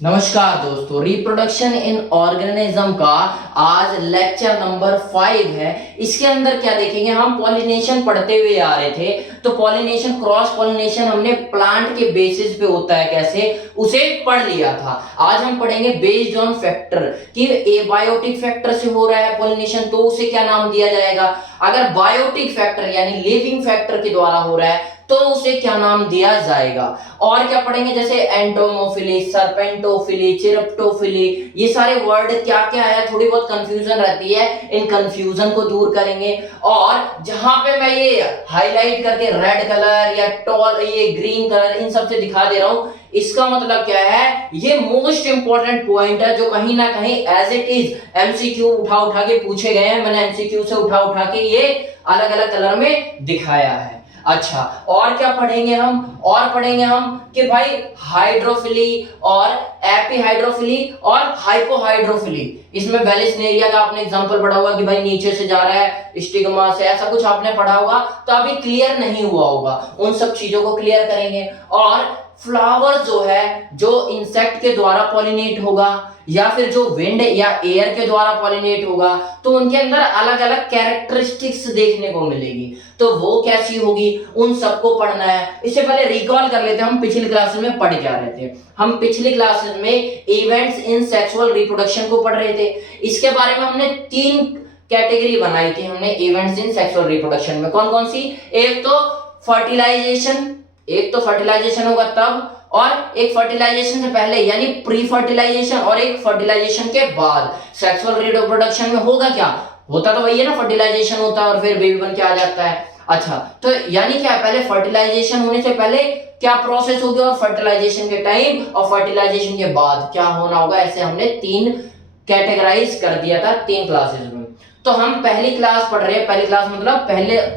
नमस्कार दोस्तों, reproduction in organism का आज लेक्चर नंबर 5 है। इसके अंदर क्या देखेंगे, हम पॉलिनेशन पढ़ते हुए आ रहे थे। तो पॉलिनेशन, क्रॉस पॉलिनेशन हमने प्लांट के बेसिस पे होता है कैसे, उसे पढ़ लिया था। आज हम पढ़ेंगे बेस्ड ऑन फैक्टर कि एबायोटिक फैक्टर से हो रहा है पॉलिनेशन तो उसे क्या नाम दिया जाएगा। अगर बायोटिक फैक्टर यानी लिविंग फैक्टर के द्वारा हो रहा है तो उसे क्या नाम दिया जाएगा। और क्या पढ़ेंगे, जैसे एंटोमोफिली, सर्पेंटोफिली, चिरप्टोफिली, ये सारे वर्ड क्या क्या है, थोड़ी बहुत कंफ्यूजन रहती है, इन कंफ्यूजन को दूर करेंगे। और जहां पे मैं ये हाईलाइट करके रेड कलर या टॉल ये ग्रीन कलर इन सब से दिखा दे रहा हूं, इसका मतलब क्या है, ये मोस्ट इंपॉर्टेंट पॉइंट है जो कहीं ना कहीं एज इट इज एमसीक्यू उठा उठा के पूछे गए हैं। मैंने एमसीक्यू से उठा उठा के ये अलग अलग कलर में दिखाया है। अच्छा, और क्या पढ़ेंगे हम, और पढ़ेंगे हम कि भाई हाइड्रोफिली और एपीहाइड्रोफिली और हाइपोहाइड्रोफिली, इसमें वेलिस्नेरिया का आपने एग्जांपल पढ़ा होगा कि भाई नीचे से जा रहा है स्टिग्मा से, ऐसा कुछ आपने पढ़ा होगा तो अभी क्लियर नहीं हुआ होगा, उन सब चीजों को क्लियर करेंगे। और फ्लावर जो है, जो इंसेक्ट के द्वारा पॉलिनेट होगा या फिर जो विंड या एयर के द्वारा पॉलिनेट होगा तो उनके अंदर अलग अलग कैरेक्टरिस्टिक्स देखने को मिलेगी, तो वो कैसी होगी, उन सबको पढ़ना है। इससे पहले रिकॉल कर लेते हैं, हम पिछली क्लासेस में पढ़ क्या रहे थे। हम पिछली क्लासेस में इवेंट्स इन सेक्सुअल रिप्रोडक्शन को पढ़ रहे थे। इसके बारे में हमने 3 कैटेगरी बनाई थी हमने इवेंट्स इन सेक्सुअल रिप्रोडक्शन में। कौन कौन सी, एक तो फर्टिलाइजेशन होगा तब, और एक फर्टिलाइजेशन से पहले यानी प्री फर्टिलाइजेशन, और एक फर्टिलाइजेशन के बाद। सेक्सुअल रिप्रोडक्शन में होगा क्या, होता तो वही है ना, फर्टिलाइजेशन होता है और फिर बेबी बन के आ जाता है। अच्छा, तो यानी क्या, पहले फर्टिलाइजेशन होने से पहले क्या प्रोसेस होगी, और फर्टिलाइजेशन के टाइम और फर्टिलाइजेशन के बाद क्या होना होगा, ऐसे हमने 3 कैटेगराइज कर दिया था 3 क्लासेस में। तो हम पहली क्लास पढ़ रहे हैं, पहली क्लास मतलब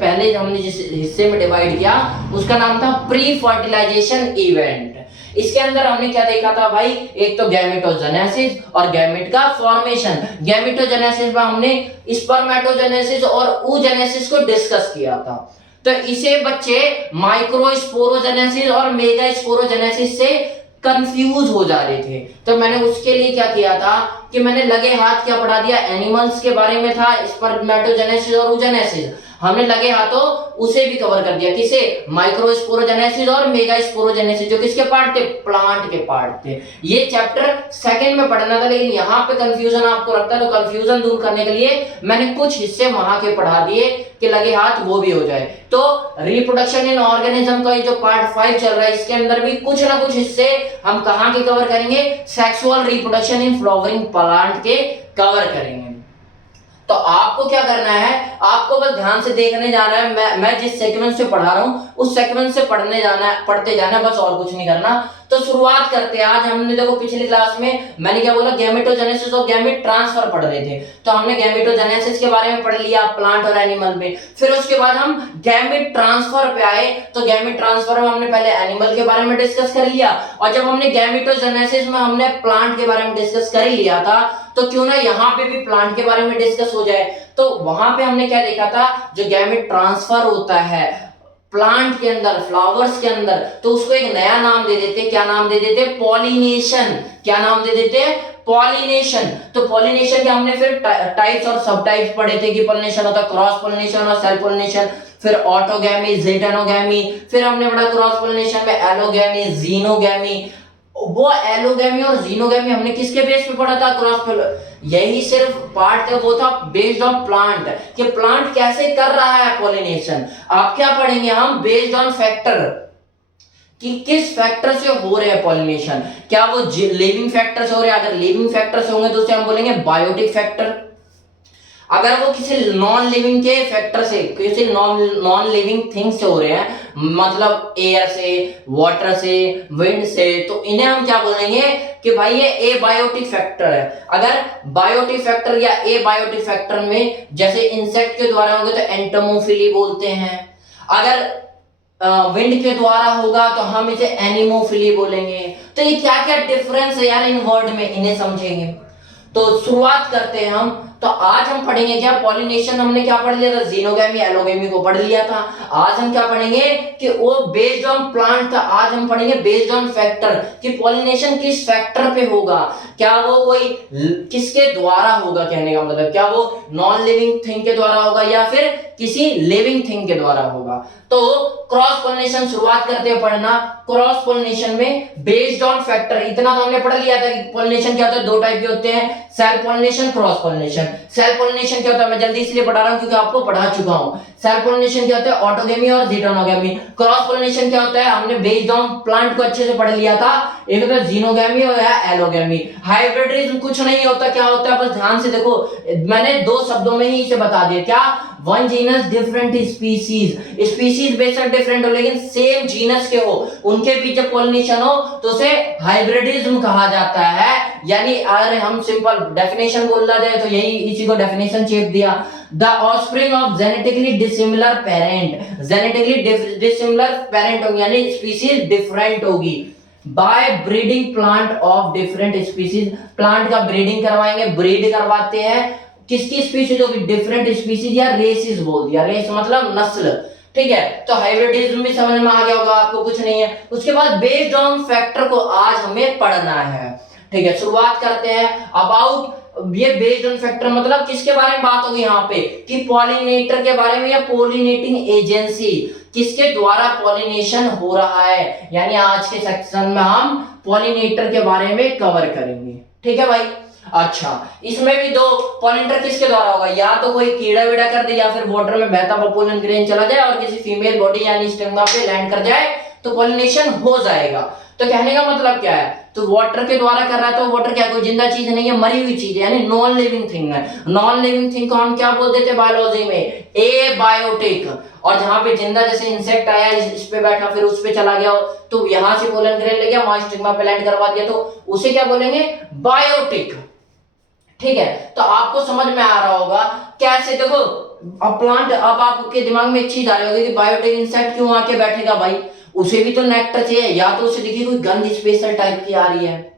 पहले हमने जिस हिस्से में डिवाइड किया उसका नाम था प्री फर्टिलाइजेशन इवेंट। इसके अंदर हमने क्या देखा था भाई, एक तो गैमेटोजेनेसिस और गैमेट का फॉर्मेशन। गैमेटोजेनेसिस में हमने स्पर्मेटोजेनेसिस और oogenesis को डिस्कस किया था। तो इसे बच्चे माइक्रोस्पोरोजेनेसिस और मेगास्पोरोजेनेसिस से कंफ्यूज हो जा रहे थे, तो मैंने उसके लिए क्या किया था कि मैंने लगे हाथ क्या पढ़ा दिया, एनिमल्स के बारे में था स्पर्मेटोजेनेसिस और oogenesis, हमने लगे हाथों उसे भी कवर कर दिया। किसे, माइक्रोस्पोरोजेनेसिस और मेगास्पोरोजेनेसिस, जो किसके पार्ट थे, प्लांट के पार्ट थे। ये चैप्टर सेकंड में पढ़ना था, लेकिन यहाँ पे कंफ्यूजन आपको रखता है, तो कंफ्यूजन दूर करने के लिए मैंने कुछ हिस्से वहां के पढ़ा दिए कि लगे हाथ वो भी हो जाए। तो रिप्रोडक्शन इन ऑर्गेनिज्म का ये जो पार्ट 5 चल रहा है, इसके अंदर भी कुछ ना कुछ हिस्से हम कहां के कवर करेंगे, sexual reproduction in flowering plant के कवर करेंगे। तो आपको क्या करना है, आपको बस ध्यान से देखने जाना है। मैं जिस सेगमेंट से पढ़ा रहा हूं उस सेगमेंट से पढ़ने जाना है, पढ़ते जाना है, बस और कुछ नहीं करना। तो शुरुआत करते हैं। आज हमने देखो पिछली क्लास में मैंने क्या बोला, गैमेटोजेनेसिस और गैमेट ट्रांसफर पढ़ रहे थे, तो हमने गैमेटोजेनेसिस के बारे में पढ़ लिया प्लांट और एनिमल में। फिर उसके बाद हम गैमेट ट्रांसफर पे आए, तो गैमेट ट्रांसफर में हमने पहले एनिमल के बारे में डिस्कस कर लिया, और जब हमने गैमेटोजेनेसिस में हमने प्लांट के बारे में डिस्कस कर ही लिया था, तो क्यों ना यहाँ पे भी प्लांट के बारे में डिस्कस हो जाए। तो वहां पे हमने क्या देखा था, जो गैमेट ट्रांसफर होता है प्लांट के अंदर, फ्लावर्स के अंदर, तो उसको एक नया नाम दे देते, क्या नाम दे देते, पॉलिनेशन। क्या नाम दे देते, पॉलिनेशन। तो पॉलिनेशन के हमने फिर टाइप्स और सब टाइप्स पढ़े थे कि पॉलिनेशन होता है क्रॉस पॉलिनेशन और सेल्फ पॉलिनेशन, फिर ऑटोगैमी, जेटेनोगैमी, फिर हमने पढ़ा क्रॉस पॉलिनेशन में एलोगैमी, जीनोगैमी। वो एलोगैमी और जीनोगैमी हमने किसके बेस पे पढ़ा था, क्रॉस, यही सिर्फ पार्ट है, वो था बेस्ड ऑन प्लांट, कि प्लांट कैसे कर रहा है पॉलिनेशन। आप क्या पढ़ेंगे, हम बेस्ड ऑन फैक्टर, कि किस फैक्टर से हो रहे हैं पॉलिनेशन, क्या वो लिविंग फैक्टर से हो रहे हैं, अगर लिविंग फैक्टर से होंगे तो उसे हम बोलेंगे बायोटिक फैक्टर। अगर वो किसी नॉन लिविंग के फैक्टर से, किसी नॉन लिविंग थिंग से हो रहे हैं, मतलब एयर से, वाटर से, विंड से, तो इन्हें हम क्या बोलेंगे कि भाई ये ए बायोटिक फैक्टर है। अगर बायोटिक फैक्टर या ए बायोटिक फैक्टर में जैसे इंसेक्ट के द्वारा होंगे तो एंटोमोफिली बोलते हैं, अगर विंड के द्वारा होगा तो हम इसे एनिमोफिली बोलेंगे। तो ये क्या क्या डिफरेंस है यार इन वर्ड में, इन्हें समझेंगे। तो शुरुआत करते हैं हम तो आज हम पढ़ेंगे क्या, पॉलिनेशन हमने क्या पढ़ लिया था, जीनोगैमी एलोगैमी को पढ़ लिया था। आज हम क्या पढ़ेंगे कि वो बेस्ड ऑन प्लांट था, आज हम पढ़ेंगे बेस्ड ऑन फैक्टर कि पॉलिनेशन किस फैक्टर पे होगा, क्या वो कोई किसके द्वारा होगा, कहने का मतलब क्या वो नॉन लिविंग थिंग के द्वारा होगा या फिर किसी लिविंग थिंग के द्वारा होगा। तो क्रॉस पोलिनेशन शुरुआत करते हैं पढ़ना। क्रॉस पोलिनेशन में बेस्ड ऑन फैक्टर, इतना तो हमने पढ़ लिया था कि पोलिनेशन क्या होता है, दो टाइप के होते हैं, self pollination, cross pollination. Self pollination क्या होता है, मैं जल्दी इसलिए पढ़ा रहा हूं क्योंकि आपको पढ़ा चुका हूं। सेल्फ पोलिनेशन क्या होता है, ऑटोगेमी और जीटोनोगेमी। क्रॉस पोलिनेशन क्या होता है, हमने बेस्ड ऑन प्लांट को अच्छे से पढ़ लिया था, एक होता है जीनोगेमी और एलोगेमी। हाइब्रिडिज्म कुछ नहीं होता, क्या होता है बस ध्यान से देखो, मैंने दो शब्दों में ही इसे बता दिया, क्या, one genus different species, species बेशक डिफरेंट हो लेकिन सेम जीनस के हो, उनके बीच जब पॉलिनेशन हो तो उसे हाइब्रिडिज्म कहा जाता है। यानी अगर हम सिंपल डेफिनेशन बोलना जाए तो यही, इसी को डेफिनेशन चेप दिया, the offspring of genetically dissimilar parent, genetically dissimilar parent होगी यानी स्पीसीज डिफरेंट होगी, by breeding plant of different species, plant का ब्रीडिंग करवाएंगे, ब्रीड करवाते हैं किसकी स्पीशीज होगी, डिफरेंट स्पीशीज या रेसेस बोल दिया, रेस मतलब नस्ल, ठीक है। तो हाइब्रिडिज्म भी समझ में आ गया होगा आपको, कुछ नहीं है। उसके बाद बेस्ड ऑन फैक्टर को आज हमें पढ़ना है, ठीक है। शुरुआत करते हैं अबाउट, ये बेस्ड ऑन फैक्टर मतलब किसके बारे में बात होगी यहाँ पे, कि पॉलिनेटर के बारे में या पॉलिनेटिंग एजेंसी, किसके द्वारा पॉलिनेशन हो रहा है, यानी आज के सेक्शन में हम पॉलिनेटर के बारे में कवर करेंगे, ठीक है भाई। अच्छा, इसमें भी दो, पॉलिनेटर किसके द्वारा होगा, या तो कोई कीड़ा वीड़ा कर दे या फिर वाटर में बहता हुआ पोलन ग्रेन चला जाए और किसी फीमेल बॉडी यानी स्टिग्मा पे लैंड कर जाए तो पॉलिनेशन हो जाएगा। तो कहने का मतलब क्या है, तो वाटर के द्वारा कर रहा है, तो वाटर क्या कोई जिंदा चीज नहीं है, मरी हुई चीज है यानी नॉन लिविंग थिंग है। नॉन लिविंग थिंग को हम क्या बोल देते हैं बायोलॉजी में, एबायोटिक। और जहां पे जिंदा जैसे इंसेक्ट आया इस पे बैठा फिर उस पे चला गया तो यहां से पोलन ग्रेन ले गया वहां स्टिग्मा पे लैंड करवा दिया तो उसे क्या बोलेंगे, बायोटिक, ठीक है। तो आपको समझ में आ रहा होगा कैसे, देखो अब प्लांट, अब आपके दिमाग में एक चीज आ रही होगी कि बायोटिक इंसेक्ट क्यों आके बैठेगा भाई, उसे भी तो नेक्टर चाहिए, या तो उसे देखिए कोई गंध स्पेशल टाइप की आ रही है,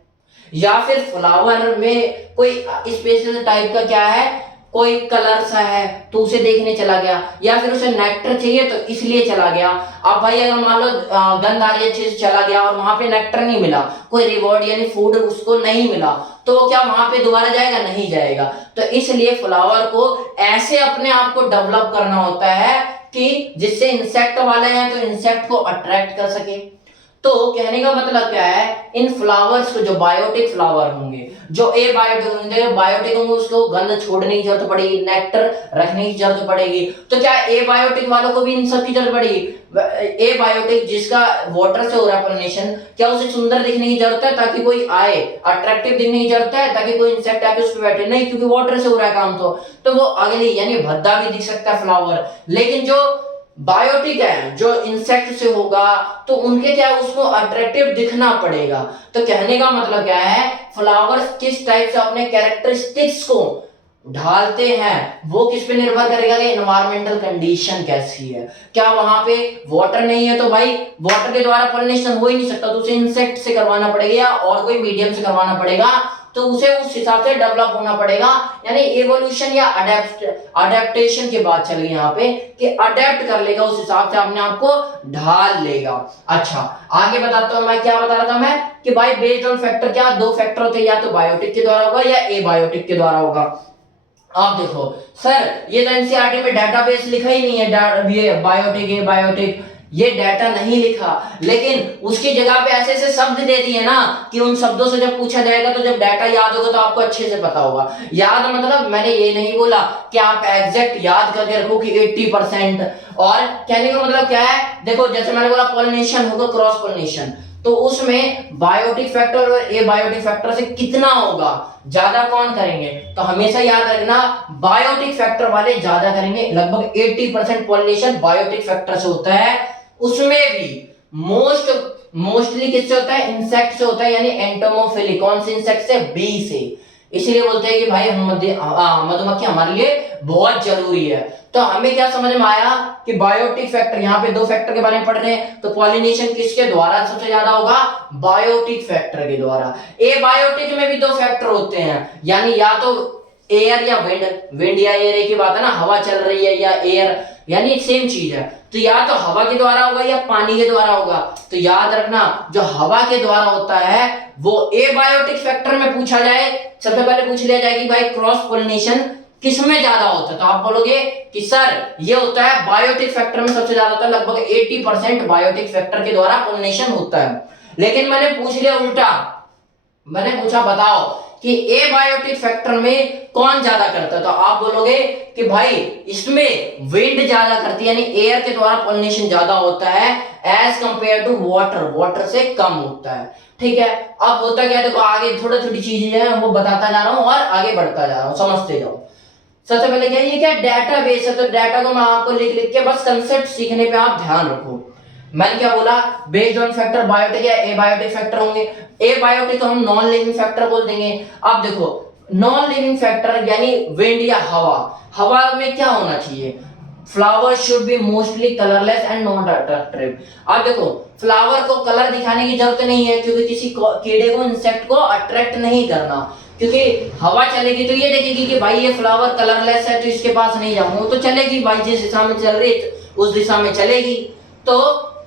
या फिर फ्लावर में कोई स्पेशल टाइप का क्या है, कोई कलर सा है तो उसे देखने चला गया, या फिर उसे नेक्टर चाहिए तो इसलिए चला गया। अब भाई अगर मान लो गंध आ रही है अच्छे से चला गया और वहां पे नेक्टर नहीं मिला, कोई रिवॉर्ड यानी फूड उसको नहीं मिला, तो क्या वहां पे दोबारा जाएगा, नहीं जाएगा। तो इसलिए फ्लावर को ऐसे अपने आप को डेवलप करना होता है कि जिससे इंसेक्ट वाले हैं तो इंसेक्ट को अट्रैक्ट कर सके। तो कहने का मतलब क्या है, इन फ्लावर्स को, जो बायोटिक फ्लावर होंगे, जो ए बायोटिक होंगे, बायोटिक होंगे उसको गंध छोड़ने की जरूरत पड़ेगी, नेक्टर रखने की जरूरत पड़ेगी। तो क्या ए बायोटिक वालों को भी इन सब की जरूरत पड़ेगी, ए बायोटिक जिसका वाटर से हो रहा है पॉलिनेशन, क्या उसे सुंदर दिखने की जरूरत है ताकि कोई आए, अट्रैक्टिव दिखने की जरूरत है ताकि कोई इंसेक्ट आके उस पर बैठे, नहीं, क्योंकि वाटर से हो रहा है काम। तो वो अगली यानी भद्दा भी दिख सकता है फ्लावर, लेकिन जो बायोटिक है जो इंसेक्ट से होगा तो उनके क्या उसको अट्रैक्टिव दिखना पड़ेगा। तो कहने का मतलब क्या है, फ्लावर्स किस टाइप से अपने कैरेक्टरिस्टिक्स को ढालते हैं वो किस पे निर्भर करेगा कि एनवायरमेंटल कंडीशन कैसी है। क्या वहां पे वाटर नहीं है तो भाई वाटर के द्वारा पॉलिनेशन हो ही नहीं सकता, तो उसे इंसेक्ट से करवाना पड़ेगा या और कोई मीडियम से करवाना पड़ेगा, तो उसे उस हिसाब से डेवलप होना पड़ेगा। यानी एवोल्यूशन या अडेप्टेशन की बात चल रही यहाँ पे कि अडेप्ट कर लेगा, उस हिसाब से अपने आप को ढाल लेगा। अच्छा आगे बताता हूं मैं, क्या बता रहा था मैं कि भाई बेस्ड ऑन फैक्टर, क्या दो फैक्टर होते हैं, या तो बायोटिक के द्वारा होगा या एबायोटिक के द्वारा होगा। आप देखो सर ये तो एनसीईआरटी में डेटाबेस लिखा ही नहीं है, ये बायोटिक एबायोटिक ये डाटा नहीं लिखा, लेकिन उसकी जगह पे ऐसे ऐसे शब्द दे दिए ना कि उन शब्दों से जब पूछा जाएगा तो जब डाटा याद होगा तो आपको अच्छे से पता होगा। याद मतलब मैंने ये नहीं बोला कि आप एग्जैक्ट याद करके रखो कि 80%, और कहने का मतलब क्या है, देखो जैसे मैंने बोला पॉलिनेशन होगा क्रॉस पॉलिनेशन, तो उसमें बायोटिक फैक्टर और एबायोटिक फैक्टर से कितना होगा, ज्यादा कौन करेंगे, तो हमेशा याद रखना बायोटिक फैक्टर वाले ज्यादा करेंगे, लगभग 80% पॉलिनेशन बायोटिक फैक्टर से होता है। उसमें भी मोस्टली किससे होता है, इंसेक्ट से होता है, यानी एंटोमोफिली, कौन से इंसेक्ट से, बी से। इसलिए बोलते हैं कि भाई मधुमक्खी हमारे लिए बहुत जरूरी है। तो हमें क्या समझ में आया कि बायोटिक फैक्टर, यहाँ पे दो फैक्टर के बारे में पढ़ रहे हैं, तो पॉलिनेशन किसके द्वारा सबसे ज्यादा होगा, बायोटिक फैक्टर के द्वारा। ए बायोटिक में भी दो फैक्टर होते हैं, यानी या तो एयर या विंड, विंड या एयर एक ही बात है ना, हवा चल रही है या एयर, यानी सेम चीज है। तो या तो हवा के द्वारा होगा या पानी के द्वारा होगा। तो याद रखना जो हवा के द्वारा होता है वो एबायोटिक फैक्टर में पूछा जाए, सबसे पहले पूछ लिया जाएगी भाई क्रॉस पोलिनेशन किसमें ज्यादा होता है, तो आप बोलोगे कि सर ये होता है बायोटिक फैक्टर में सबसे ज्यादा होता है, लगभग 80% बायोटिक फैक्टर के द्वारा पोलिनेशन होता है। लेकिन मैंने पूछ लिया उल्टा, मैंने पूछा बताओ कि एबायोटिक फैक्टर में कौन ज्यादा करता है, तो आप बोलोगे कि भाई इसमें विंड ज्यादा करती है, यानी एयर के द्वारा पोलिनेशन ज्यादा होता है as compare to water, water से कम होता है। ठीक है, अब होता क्या है देखो, आगे थोड़ी थोड़ी चीजें हैं वो बताता जा रहा हूं और आगे बढ़ता जा रहा हूं, समझते जाओ। सबसे पहले क्या, ये क्या डेटा बेस है, तो डेटा को मैं आपको लिख लिख के बस कंसेप्ट सीखने पे आप ध्यान रखो। मैंने क्या बोला, बेस्ड ऑन फैक्टर बायोटिक या एबायोटिक फैक्टर होंगे। एबायोटिक को हम नॉन लिविंग फैक्टर बोल देंगे। अब देखो नॉन लिविंग फैक्टर यानी विंड या हवा, हवा में क्या होना चाहिए, flower should be mostly colourless and not attractive. अब देखो फ्लावर को कलर दिखाने की जरूरत नहीं है, क्योंकि किसी कीड़े को, इंसेक्ट को अट्रैक्ट नहीं करना, क्योंकि हवा चलेगी तो ये देखेगी कि भाई ये फ्लावर कलरलेस है तो इसके पास नहीं जाऊंगा, तो चलेगी भाई जिस दिशा में चल रही है उस दिशा में चलेगी। तो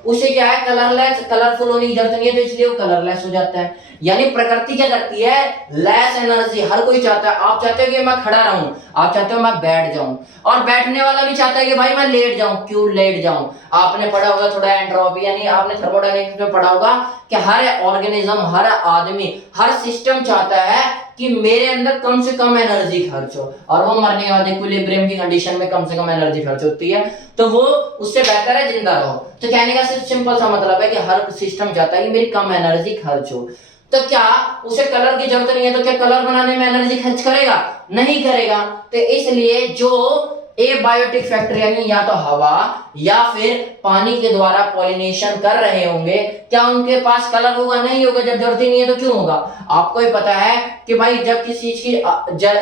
उसे क्या है, कलरलेस, कलरफुल होने की जरूरत नहीं है, तो इसलिए वो कलरलेस हो जाता है। यानी प्रकृति क्या करती है, लेस एनर्जी, हर कोई चाहता है, आप चाहते हो कि मैं खड़ा रहूं, आप चाहते हो मैं बैठ जाऊं, और बैठने वाला भी चाहता है कि भाई मैं लेट जाऊं, क्यों लेट जाऊं। आपने पढ़ा होगा थोड़ा एंट्रोपी, यानी आपने थर्मोडायनेमिक्स में पढ़ा होगा कि हर ऑर्गेनिज्म, हर आदमी, हर सिस्टम चाहता है कि मेरे अंदर कम से कम एनर्जी खर्च हो, और वो मरने के बाद इक्विलिब्रियम की कंडीशन में कम से कम एनर्जी खर्च होती है, तो वो उससे बेहतर है जिंदा रहो। तो कहने का सिर्फ सिंपल सा मतलब है कि हर सिस्टम चाहता है कि मेरी कम एनर्जी खर्च हो। तो क्या उसे कलर की जरूरत नहीं है, तो क्या कलर बनाने में एनर्जी खर्च करेगा, नहीं करेगा। तो इसलिए जो एबायोटिक फैक्टर यानी या तो हवा या फिर पानी के द्वारा पॉलिनेशन कर रहे होंगे, क्या उनके पास कलर होगा, नहीं होगा। जब जरूरत ही नहीं है तो क्यों होगा। आपको ही पता है कि भाई जब किसी चीज की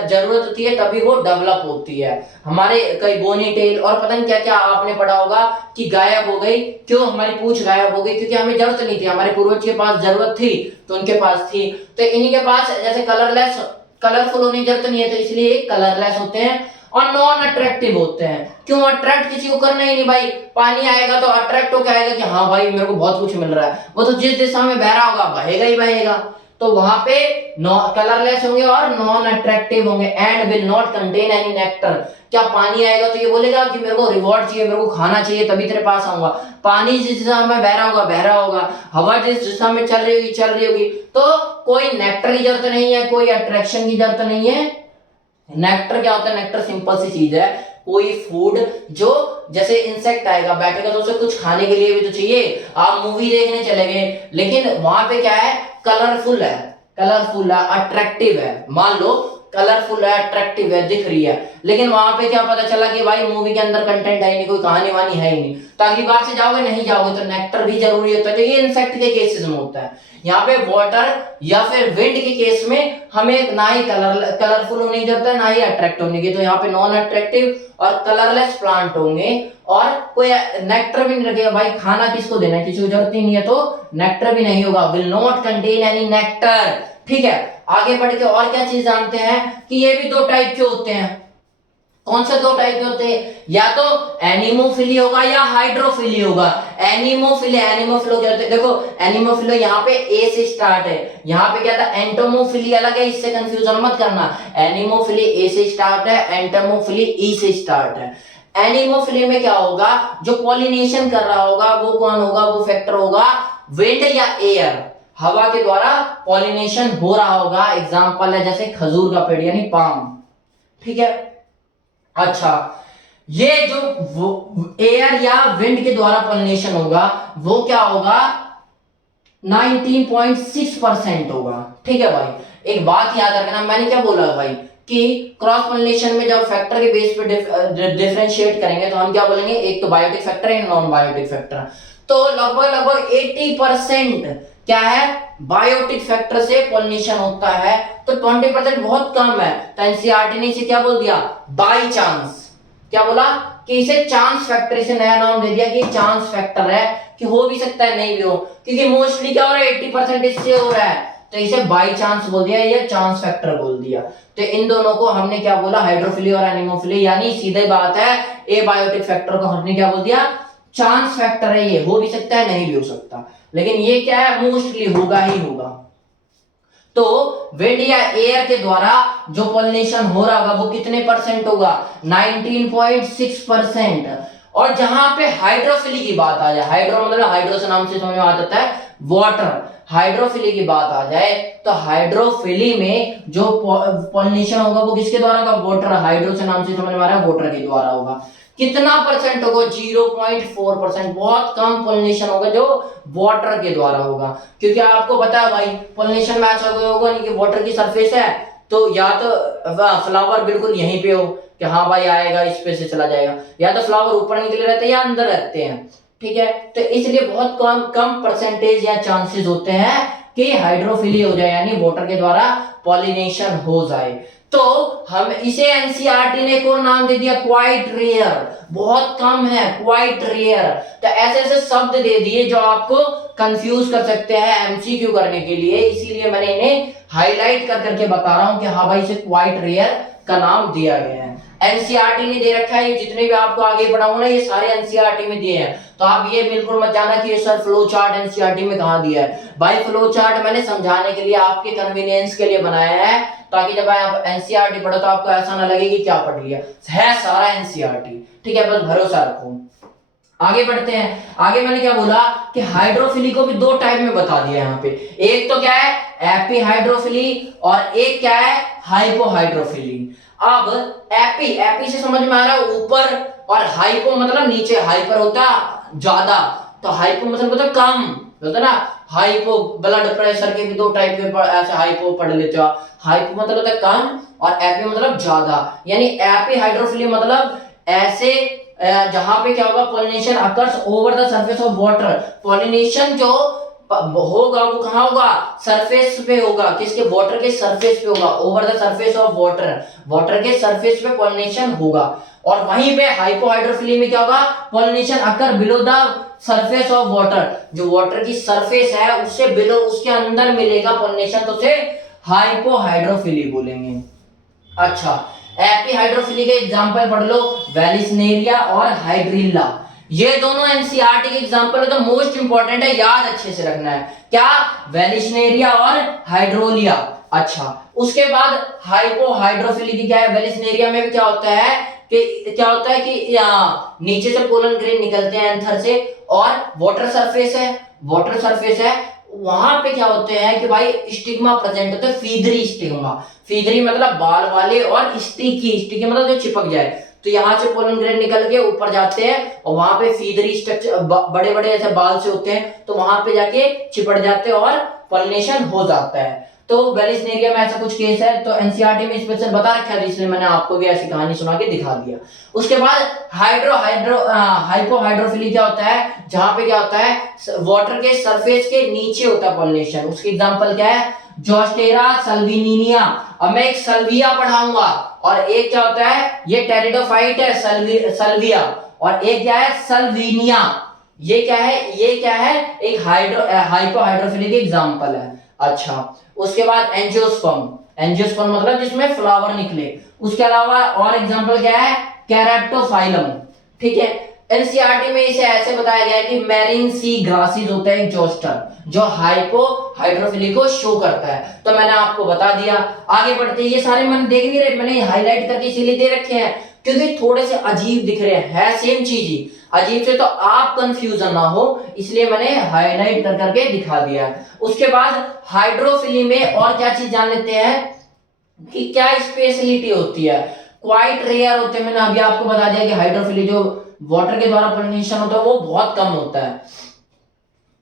जरूरत होती है तभी वो डेवलप होती है। हमारे कई बोनी टेल और पता नहीं क्या क्या आपने पढ़ा होगा कि गायब हो गई, क्यों, हमारी पूंछ गायब हो गई, क्योंकि हमें जरूरत नहीं थी, हमारे पूर्वज के पास जरूरत थी तो उनके पास थी। तो इन्हीं के पास जैसे कलरलेस, कलरफुल होने की जरूरत नहीं है, तो इसलिए कलरलेस होते हैं और नॉन अट्रैक्टिव होते हैं। क्यों, अट्रैक्ट किसी को करना ही नहीं भाई। पानी आएगा तो अट्रैक्ट होकर आएगा कि हाँ भाई मेरे को बहुत कुछ मिल रहा है, वो तो जिस दिशा में बह रहा होगा बहेगा ही बहेगा। तो वहां पे कलरलेस होंगे और नॉन अट्रैक्टिव होंगे and will not contain any nectar. क्या पानी आएगा तो ये बोलेगा कि मेरे को रिवॉर्ड चाहिए, मेरे को खाना चाहिए तभी तेरे पास आऊंगा। पानी जिस दिशा में बह रहा होगा, हवा जिस दिशा में चल रही होगी, तो कोई नेक्टर की जरूरत नहीं है, कोई अट्रैक्शन की जरूरत नहीं है। नेक्टर क्या होता है, नेक्टर सिंपल सी चीज है, कोई फूड जो जैसे इंसेक्ट आएगा बैठेगा तो उसे कुछ खाने के लिए भी तो चाहिए। आप मूवी देखने चले गए लेकिन वहां पे क्या है, कलरफुल है, कलरफुल है, अट्रैक्टिव है, मान लो कलरफुल है, अट्रैक्टिव है, दिख रही है, लेकिन वहां पे क्या पता चला कि भाई मूवी के अंदर कंटेंट है नहीं, कोई कहानी वानी है ही नहीं, तो अगली बार से जाओगे नहीं जाओगे। तो नेक्टर भी जरूरी होता है, तो ये इंसेक्ट के केसेस में होता है। यहाँ पे वाटर या फिर विंड के केस में हमें ना ही कलरफुल होने की जरूरत है ना ही अट्रैक्ट होने की, तो यहाँ पे नॉन अट्रैक्टिव और कलरलेस प्लांट होंगे और कोई नेक्टर भी नहीं रखेगा। भाई खाना किसको देना है, किसी को जरूरत ही नहीं है, तो नेक्टर भी नहीं होगा, will not contain any nectar. ठीक है, आगे बढ़ के और क्या चीज जानते हैं कि ये भी दो टाइप के होते हैं। कौन से दो टाइप के होते हैं, या तो एनिमोफिली होगा या हाइड्रोफिली होगा। एनिमोफिली क्या होते हैं, देखो एनिमोफिली यहाँ पे ए से स्टार्ट है, यहाँ पे क्या था एंटोमोफिली अलग है, इससे कंफ्यूजन मत करना। एनिमोफिली ए से स्टार्ट है, एंटोमोफिली ई से स्टार्ट है। एनिमोफिली में क्या होगा, जो पॉलिनेशन कर रहा होगा वो कौन होगा, वो फैक्टर होगा विंड या एयर, हवा के द्वारा पॉलिनेशन हो रहा होगा। एग्जांपल है जैसे खजूर का पेड़ यानी पाम। ठीक है, अच्छा ये जो एयर या विंड के द्वारा पॉलिनेशन होगा वो क्या होगा, 19.6% होगा। ठीक है भाई, एक बात याद रखना, मैंने क्या बोला भाई कि क्रॉस पॉलिनेशन में जब फैक्टर के बेस पे डिफरेंशिएट करेंगे तो हम क्या बोलेंगे, एक तो बायोटिक फैक्टर है, नॉन बायोटिक फैक्टर। तो लगभग 80% क्या है, बायोटिक फैक्टर से पॉलिनेशन होता है, तो 20% बहुत कम है। तो एनसीईआरटी ने इसे क्या बोल दिया, बाय चांस। क्या बोला कि इसे चांस फैक्टर, इसे नया नाम दे दिया कि चांस फैक्टर है, कि हो भी सकता है नहीं भी हो, क्योंकि मोस्टली क्या हो रहा है 80% इससे हो रहा है, तो इसे बाई चांस बोल दिया या चांस फैक्टर बोल दिया। तो इन दोनों को हमने क्या बोला, हाइड्रोफिली और एनीमोफिली, यानी सीधे बात है एबायोटिक फैक्टर को हमने क्या बोल दिया, चांस फैक्टर है। ये हो भी सकता है, नहीं भी हो सकता, लेकिन ये क्या है, मोस्टली होगा ही होगा। तो विंड या एयर के द्वारा जो पॉलिनेशन हो रहा होगा वो कितने परसेंट होगा, 19.6%। और जहां पे हाइड्रोफिली की बात आ जाए, हाइड्रो मतलब हाइड्रो से नाम से समझ में आ जाता है वाटर, हाइड्रोफिली की बात आ जाए तो हाइड्रोफिली में जो पॉलिनेशन होगा वो किसके द्वारा होगा, वाटर। हाइड्रो से नाम से समझ में आ रहा है वाटर के द्वारा होगा। कितना परसेंट होगा, 0.4%। बहुत कम पॉलिनेशन होगा जो वाटर के द्वारा होगा, क्योंकि आपको पता है भाई पॉलिनेशन में ऐसा होगा नहीं कि वाटर की सरफेस है तो या तो फ्लावर बिल्कुल यहीं पे हो कि हाँ भाई आएगा इस पे से चला जाएगा, या तो फ्लावर ऊपर निकले रहते हैं या अंदर रहते हैं, ठीक है। तो इसलिए बहुत कम कम परसेंटेज या चांसेस होते हैं कि हाइड्रोफिली हो जाए, यानी वाटर के द्वारा पॉलिनेशन हो जाए। तो हम इसे एनसीईआरटी ने कौन नाम दे दिया, क्वाइट रेयर, बहुत कम है, क्वाइट रेयर। तो ऐसे ऐसे शब्द दे दिए जो आपको कंफ्यूज कर सकते हैं एमसीक्यू करने के लिए, इसीलिए मैंने इन्हें हाईलाइट कर करके बता रहा हूं कि हाँ भाई इसे क्वाइट रेयर का नाम दिया गया है। एनसीईआरटी ने दे रखा है, ये जितने भी आपको आगे पढ़ाऊंगा ना ये सारे एनसीईआरटी में दिए हैं। तो आप ये बिल्कुल मत जाना कि सर फ्लो चार्ट एनसीईआरटी में कहां दिया है। भाई फ्लो चार्ट मैंने समझाने के लिए, आपके कन्वीनियंस के लिए बनाया है, ताकि जब आप एनसीईआरटी पढ़ो तो आपको ऐसा ना लगे कि क्या पढ़ लिया है, सारा एनसीईआरटी, ठीक है, बस भरोसा रखो। आगे बढ़ते हैं। आगे मैंने क्या बोला कि हाइड्रोफिली को भी दो टाइप में बता दिया यहाँ पे। एक तो क्या है एपीहाइड्रोफिली और एक क्या है हाइपोहाइड्रोफिली। अब एपी से समझ में आ रहा है ऊपर, और हाइपो मतलब नीचे, हाइपर होता ज्यादा, तो हाइपो मतलब होता कम, होता ना। हाइपो ब्लड प्रेशर के भी दो टाइप के ऐसे हाइपो पढ़ लेते हो। हाइपो मतलब होता है कम और एपी मतलब ज्यादा, यानी एपीहाइड्रोफिली मतलब ऐसे जहां पे क्या होगा, pollination occurs over the surface of water. Pollination जो होगा वो कहां होगा, सरफेस पे होगा, किसके, वाटर के सरफेस पे होगा, over the surface of water, water के सरफेस पे पॉलिनेशन होगा। और वहीं पे हाइपोहाइड्रोफिली में क्या होगा, pollination occur below the surface of water, जो वाटर की सरफेस है उससे बिलो, उसके अंदर मिलेगा पॉलिनेशन, तो उसे हाइपोहाइड्रोफिली बोलेंगे। अच्छा, एपीहाइड्रोफिली के एग्जांपल पढ़ लो, वेलिस्नेरिया और हाइड्रिल्ला। ये दोनों एनसीईआरटी के एग्जांपल है, तो मोस्ट इंपॉर्टेंट है, याद अच्छे से रखना है, क्या, वेलिस्नेरिया और हाइड्रोलिया। अच्छा, उसके बाद हाइपोहाइड्रोफिली की क्या है, वेलिस्नेरिया में भी क्या होता है कि नीचे से पोलन ग्रेन निकलते हैं एंथर से, और वाटर सरफेस है, वहां पे क्या होते हैं कि भाई स्टिग्मा प्रेजेंट होता है, फीदरी स्टिग्मा। फीदरी मतलब बाल वाले, और स्टिकी मतलब जो चिपक जाए। तो यहाँ से पोलन ग्रेन निकल के ऊपर जाते हैं और वहां पे फीदरी स्ट्रक्चर, बड़े बड़े ऐसे बाल से होते हैं, तो वहां पे जाके चिपट जाते हैं और पॉलिनेशन हो जाता है। तो वेलिस्नेरिया में ऐसा कुछ केस है, तो एनसीईआरटी में स्पेशल बता रखा है, इसलिए मैंने आपको भी ऐसी कहानी सुना के दिखा दिया। उसके बाद हाइपोहाइड्रोफिली क्या होता है, जहां पे क्या होता है, वाटर के सरफेस के नीचे होता है पॉलिनेशन। उसके एग्जांपल क्या है, जोस्टेरा सल्विनिया। अब मैं एक सल्विया पढ़ाऊंगा, और एक क्या होता है, ये टेरिडोफाइट है सल्विया, और एक क्या है सल्विनिया। ये क्या है एक हाइपोहाइड्रोफिली के एग्जांपल है। अच्छा, उसके बाद एंजियोस्पर्म मतलब जिसमें फ्लावर निकले। उसके अलावा और एग्जांपल क्या है, कैरेप्टोफाइलम, ठीक है। एनसीईआरटी में इसे ऐसे बताया गया है कि मैरीन सी ग्रासेस होता है एक जोस्टर, जो हाइपोहाइड्रोफिली को शो करता है। तो मैंने आपको बता दिया। आगे बढ़ते, ये सारे मैंने देख नहीं रहे, मैंने हाईलाइट करके इसीलिए दे रखे हैं क्योंकि थोड़े से अजीब दिख रहे हैं, सेम चीज ही अजीब से, तो आप कंफ्यूजन ना हो, इसलिए मैंने हाईलाइट कर करके दिखा दिया है। उसके बाद हाइड्रोफिली में और क्या चीज जान लेते हैं कि क्या स्पेशलिटी होती है। क्वाइट रेयर होते हैं, मैंने अभी आपको बता दिया कि हाइड्रोफिली जो वाटर के द्वारा पॉलिनेशन होता है वो बहुत कम होता है।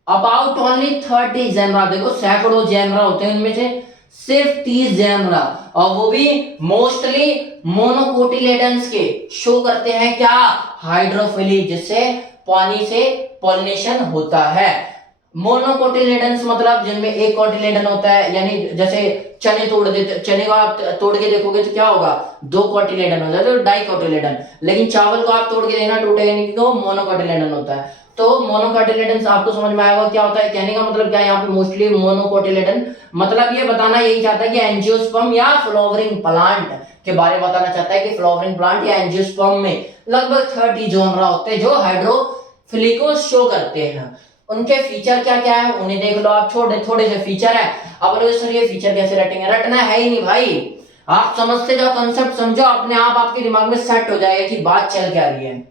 अबाउट ओनली 30 जेनरा, देखो सैकड़ों जेनरा होते हैं, उनमें से सिर्फ 30 जेनरा, और वो भी मोस्टली मोनोकोटिलेडन्स के शो करते हैं क्या, हाइड्रोफिली, जिससे पानी से पॉलिनेशन होता है। मोनोकोटिलेडन्स मतलब जिनमें एक कोटिलेडन होता है, यानी जैसे चने तोड़ देते, चने को आप तोड़ के देखोगे तो क्या होगा, दो कोटिलेडन हो जाता है, डाइकोटिलेडन। लेकिन चावल को आप तोड़ के देना, टूटेगा नहीं क्योंकि वो मोनोकोटिलेडन होता है। तो मोनोकोटिलेडन आपको समझ में आएगा क्या होता है, कहने का मतलब क्या है यहाँ पे मोस्टली मोनोकोटिलेडन मतलब ये बताना यही चाहता है कि एंजियोस्पर्म या फ्लावरिंग प्लांट के बारे में बताना चाहता है कि फ्लावरिंग प्लांट या एंजियोस्पर्म में लगभग 30 जोनरा होते हैं जो हाइड्रोफिली को शो करते हैं। उनके फीचर क्या क्या है उन्हें देख लो आप, छोटे थोड़े से फीचर है। अब बोलोगे सर ये फीचर कैसे रटेंगे, रटना है ही नहीं भाई, आप समझते जाओ, कंसेप्ट समझो, अपने आप आपके दिमाग में सेट हो जाएगा कि बात चल क्या रही है।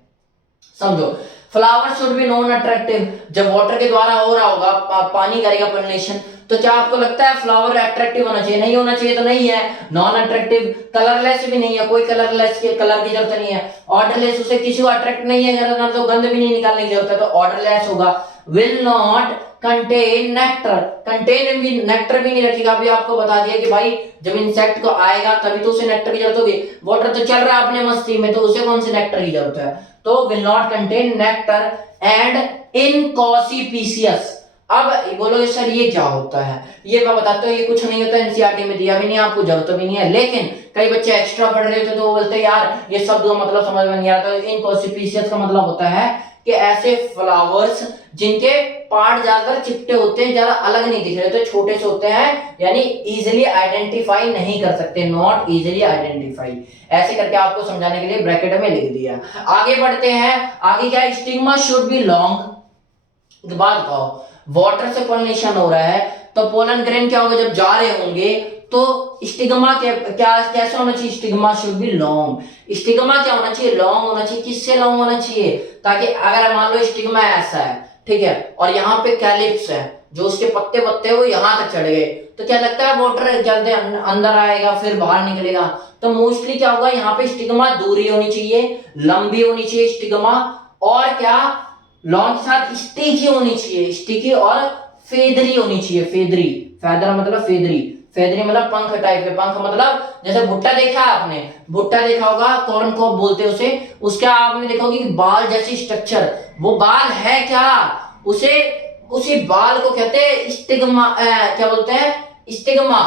समझो, flower should be non attractive, जब वाटर के द्वारा हो रहा होगा पानी करेगा पोलिनेशन, तो क्या आपको लगता है फ्लावर अट्रैक्टिव होना चाहिए? नहीं होना चाहिए, तो नहीं है। नॉन अट्रैक्टिव, कलरलेस भी नहीं है, कोई कलरलेस के कलर की जरूरत नहीं है। ऑर्डरलेस, उसे किसी को अट्रैक्ट नहीं है करना, तो गंध भी नहीं निकालने की जरूरत है, तो ऑर्डरलेस होगा। Will not contain nectar, contain भी नेक्टर भी नहीं रखेगा। अभी आपको बता दिया कि भाई जब इंसेक्ट को आएगा तभी तो उसे नेक्टर की जरूरत होगी, वाटर तो चल रहा है अपने मस्ती में, तो उसे कौन से नेक्टर की जरूरत है? तो will not contain nectar and inconspicuous. अब बोलोगे सर ये क्या होता है, ये मैं बताता हूँ, ये कुछ नहीं होता, एनसीईआरटी में दिया भी नहीं, आपको जरूरत भी नहीं है। लेकिन कई बच्चे एक्स्ट्रा पढ़ रहे थे तो वो बोलते हैं यार ये शब्द का मतलब समझ में नहीं आता। इनकॉसिपिशियस का मतलब होता है कि ऐसे फ्लावर्स जिनके पार्ट ज्यादातर चिपटे होते हैं, ज्यादा अलग नहीं दिख रहे, तो छोटे से होते हैं, यानी इजीली आइडेंटिफाई नहीं कर सकते, नॉट इजीली आइडेंटिफाई। ऐसे करके आपको समझाने के लिए ब्रैकेट में लिख दिया। आगे बढ़ते हैं, आगे क्या, स्टिग्मा शुड बी लॉन्ग। बात कहो, वाटर से पोलिनेशन हो रहा है तो पोलन ग्रेन क्या होगा, जब जा रहे होंगे तो स्टिग्मा क्या कैसे होना चाहिए, stigma should be long. Stigma क्या होना चाहिए, लॉन्ग होना चाहिए। किससे लॉन्ग होना चाहिए, ताकि अगर मान लो स्टिग्मा ऐसा है, ठीक है, और यहाँ पे कैलिप्स है, जो उसके पत्ते पत्ते वो यहाँ तक चढ़ गए, तो क्या लगता है वाटर जल्दी अंदर आएगा फिर बाहर निकलेगा। तो मोस्टली क्या होगा, यहाँ पे स्टिग्मा दूरी होनी चाहिए, लंबी होनी चाहिए स्टिग्मा, और क्या लॉन्ग के साथ स्टिकी होनी चाहिए, स्टिकी और फेदरी होनी चाहिए। फेदरी, फेदर मतलब फेदरी, फेदरी मतलब पंख टाइप के, पंख मतलब जैसे भुट्टा देखा है आपने, भुट्टा देखा होगा, कॉर्न कॉब बोलते हैं उसे, उसका आपने देखा होगा कि बाल जैसी स्ट्रक्चर, वो बाल है क्या, उसे उसी बाल को कहते हैं स्टिग्मा, क्या बोलते हैं, स्टिग्मा।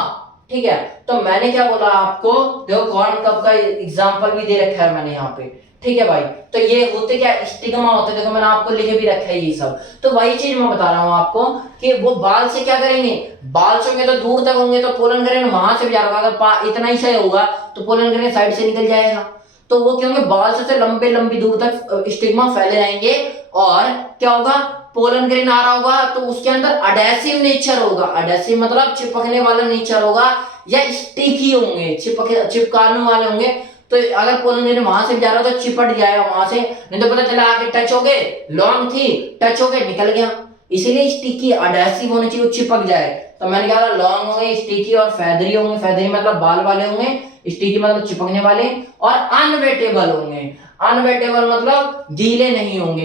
ठीक है, तो मैंने क्या बोला आपको, देखो कॉर्न कॉब का एग्जांपल भी दे रखा है मैंने यहाँ पे, ठीक है भाई। तो ये होते क्या, स्टिग्मा होते, देखो मैंने आपको लिखे भी रखा है ये सब। तो वही चीज मैं बता रहा हूँ आपको कि वो बाल से क्या करेंगे, बाल से होंगे तो दूर तक होंगे, तो पोलन ग्रेन वहां से भी जा रहा होगा, अगर इतना ही सही होगा तो पोलन ग्रेन साइड से निकल जाएगा, तो वो क्या होंगे, बाल से लंबे लंबी दूर तक स्टिग्मा फैले जाएंगे, और क्या होगा, पोलन ग्रेन आ रहा होगा तो उसके अंदर अडेसिव नेचर होगा, अडेसिव मतलब चिपकने वाला नेचर होगा, या स्टिकी होंगे, चिपकाने वाले होंगे। तो अगर पोलन ग्रेन वहां से जा रहा तो चिपट जाएगा वहां से, नहीं तो पता चला आगे टच हो गए, लॉन्ग थी टच हो गए निकल गया। इसीलिए स्टिकी अडेसिव होने चाहिए, चिपक जाए। तो मैंने कहा लॉन्ग होंगे, स्टिकी और फेदरी होंगे, फेदरी मतलब बाल वाले होंगे, स्टिकी मतलब चिपकने वाले, और अनवेटेबल होंगे। अनवेटेबल मतलब गीले नहीं होंगे।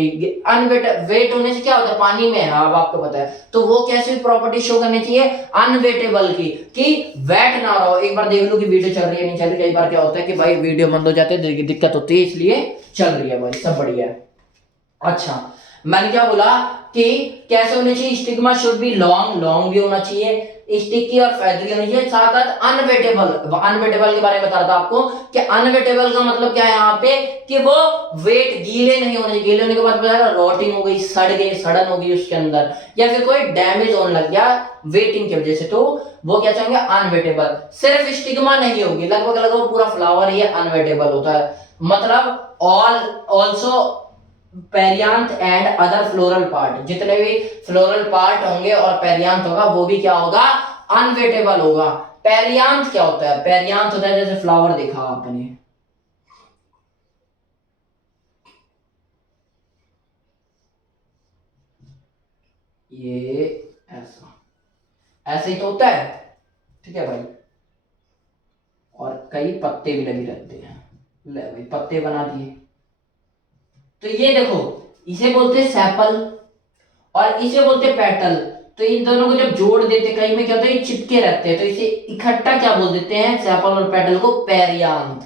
वेट होने से क्या होता है, पानी में है, अब आपको पता है, तो वो कैसी प्रॉपर्टी शो करनी चाहिए, अनवेटेबल की, कि वेट ना रहो। एक बार देख लो कि वीडियो चल रही है नहीं चल रही, कई बार क्या होता है कि भाई वीडियो बंद हो जाते हैं, दिक्कत होती है, इसलिए चल रही है भाई, सब बढ़िया है। अच्छा, मैंने क्या बोला कि कैसे होनी चाहिए, stigma should be long, long भी होना चाहिए, स्टिकी और फेदरी होनी चाहिए, साथ साथ अनवेटेबल। अनवेटेबल के बारे में बता रहा था आपको कि अनवेटेबल का मतलब क्या है यहाँ पे, कि वो वेट गीले नहीं होने चाहिए, गीले होने के बाद बताया रोटिंग हो गई, सड़ गई, सड़न हो गई उसके अंदर, या फिर कोई डैमेज होने लग गया वेटिंग की वजह से, तो वो क्या चाहेंगे, अनवेटेबल। सिर्फ स्टिग्मा नहीं होगी, लगभग लगभग पूरा फ्लावर ही अनवेटेबल होता है, मतलब all also perianth and other floral part, जितने भी फ्लोरल पार्ट होंगे और पेरियांथ होगा वो भी क्या होगा, अनवेटेबल होगा। पेरियांथ क्या होता है, पेरियांथ होता है जैसे फ्लावर देखा आपने, ये ऐसा ऐसे ही तो होता है, ठीक है भाई, और कई पत्ते भी लगे रहते हैं, ले भाई पत्ते बना दिए। तो ये देखो, इसे बोलते हैं सेपल और इसे बोलते हैं पेटल। तो इन दोनों को जब जोड़ देते, कई में क्या होता है, ये चिपके रहते हैं, तो इसे इकट्ठा क्या बोल देते हैं, सेपल और पेटल को पेरियांथ।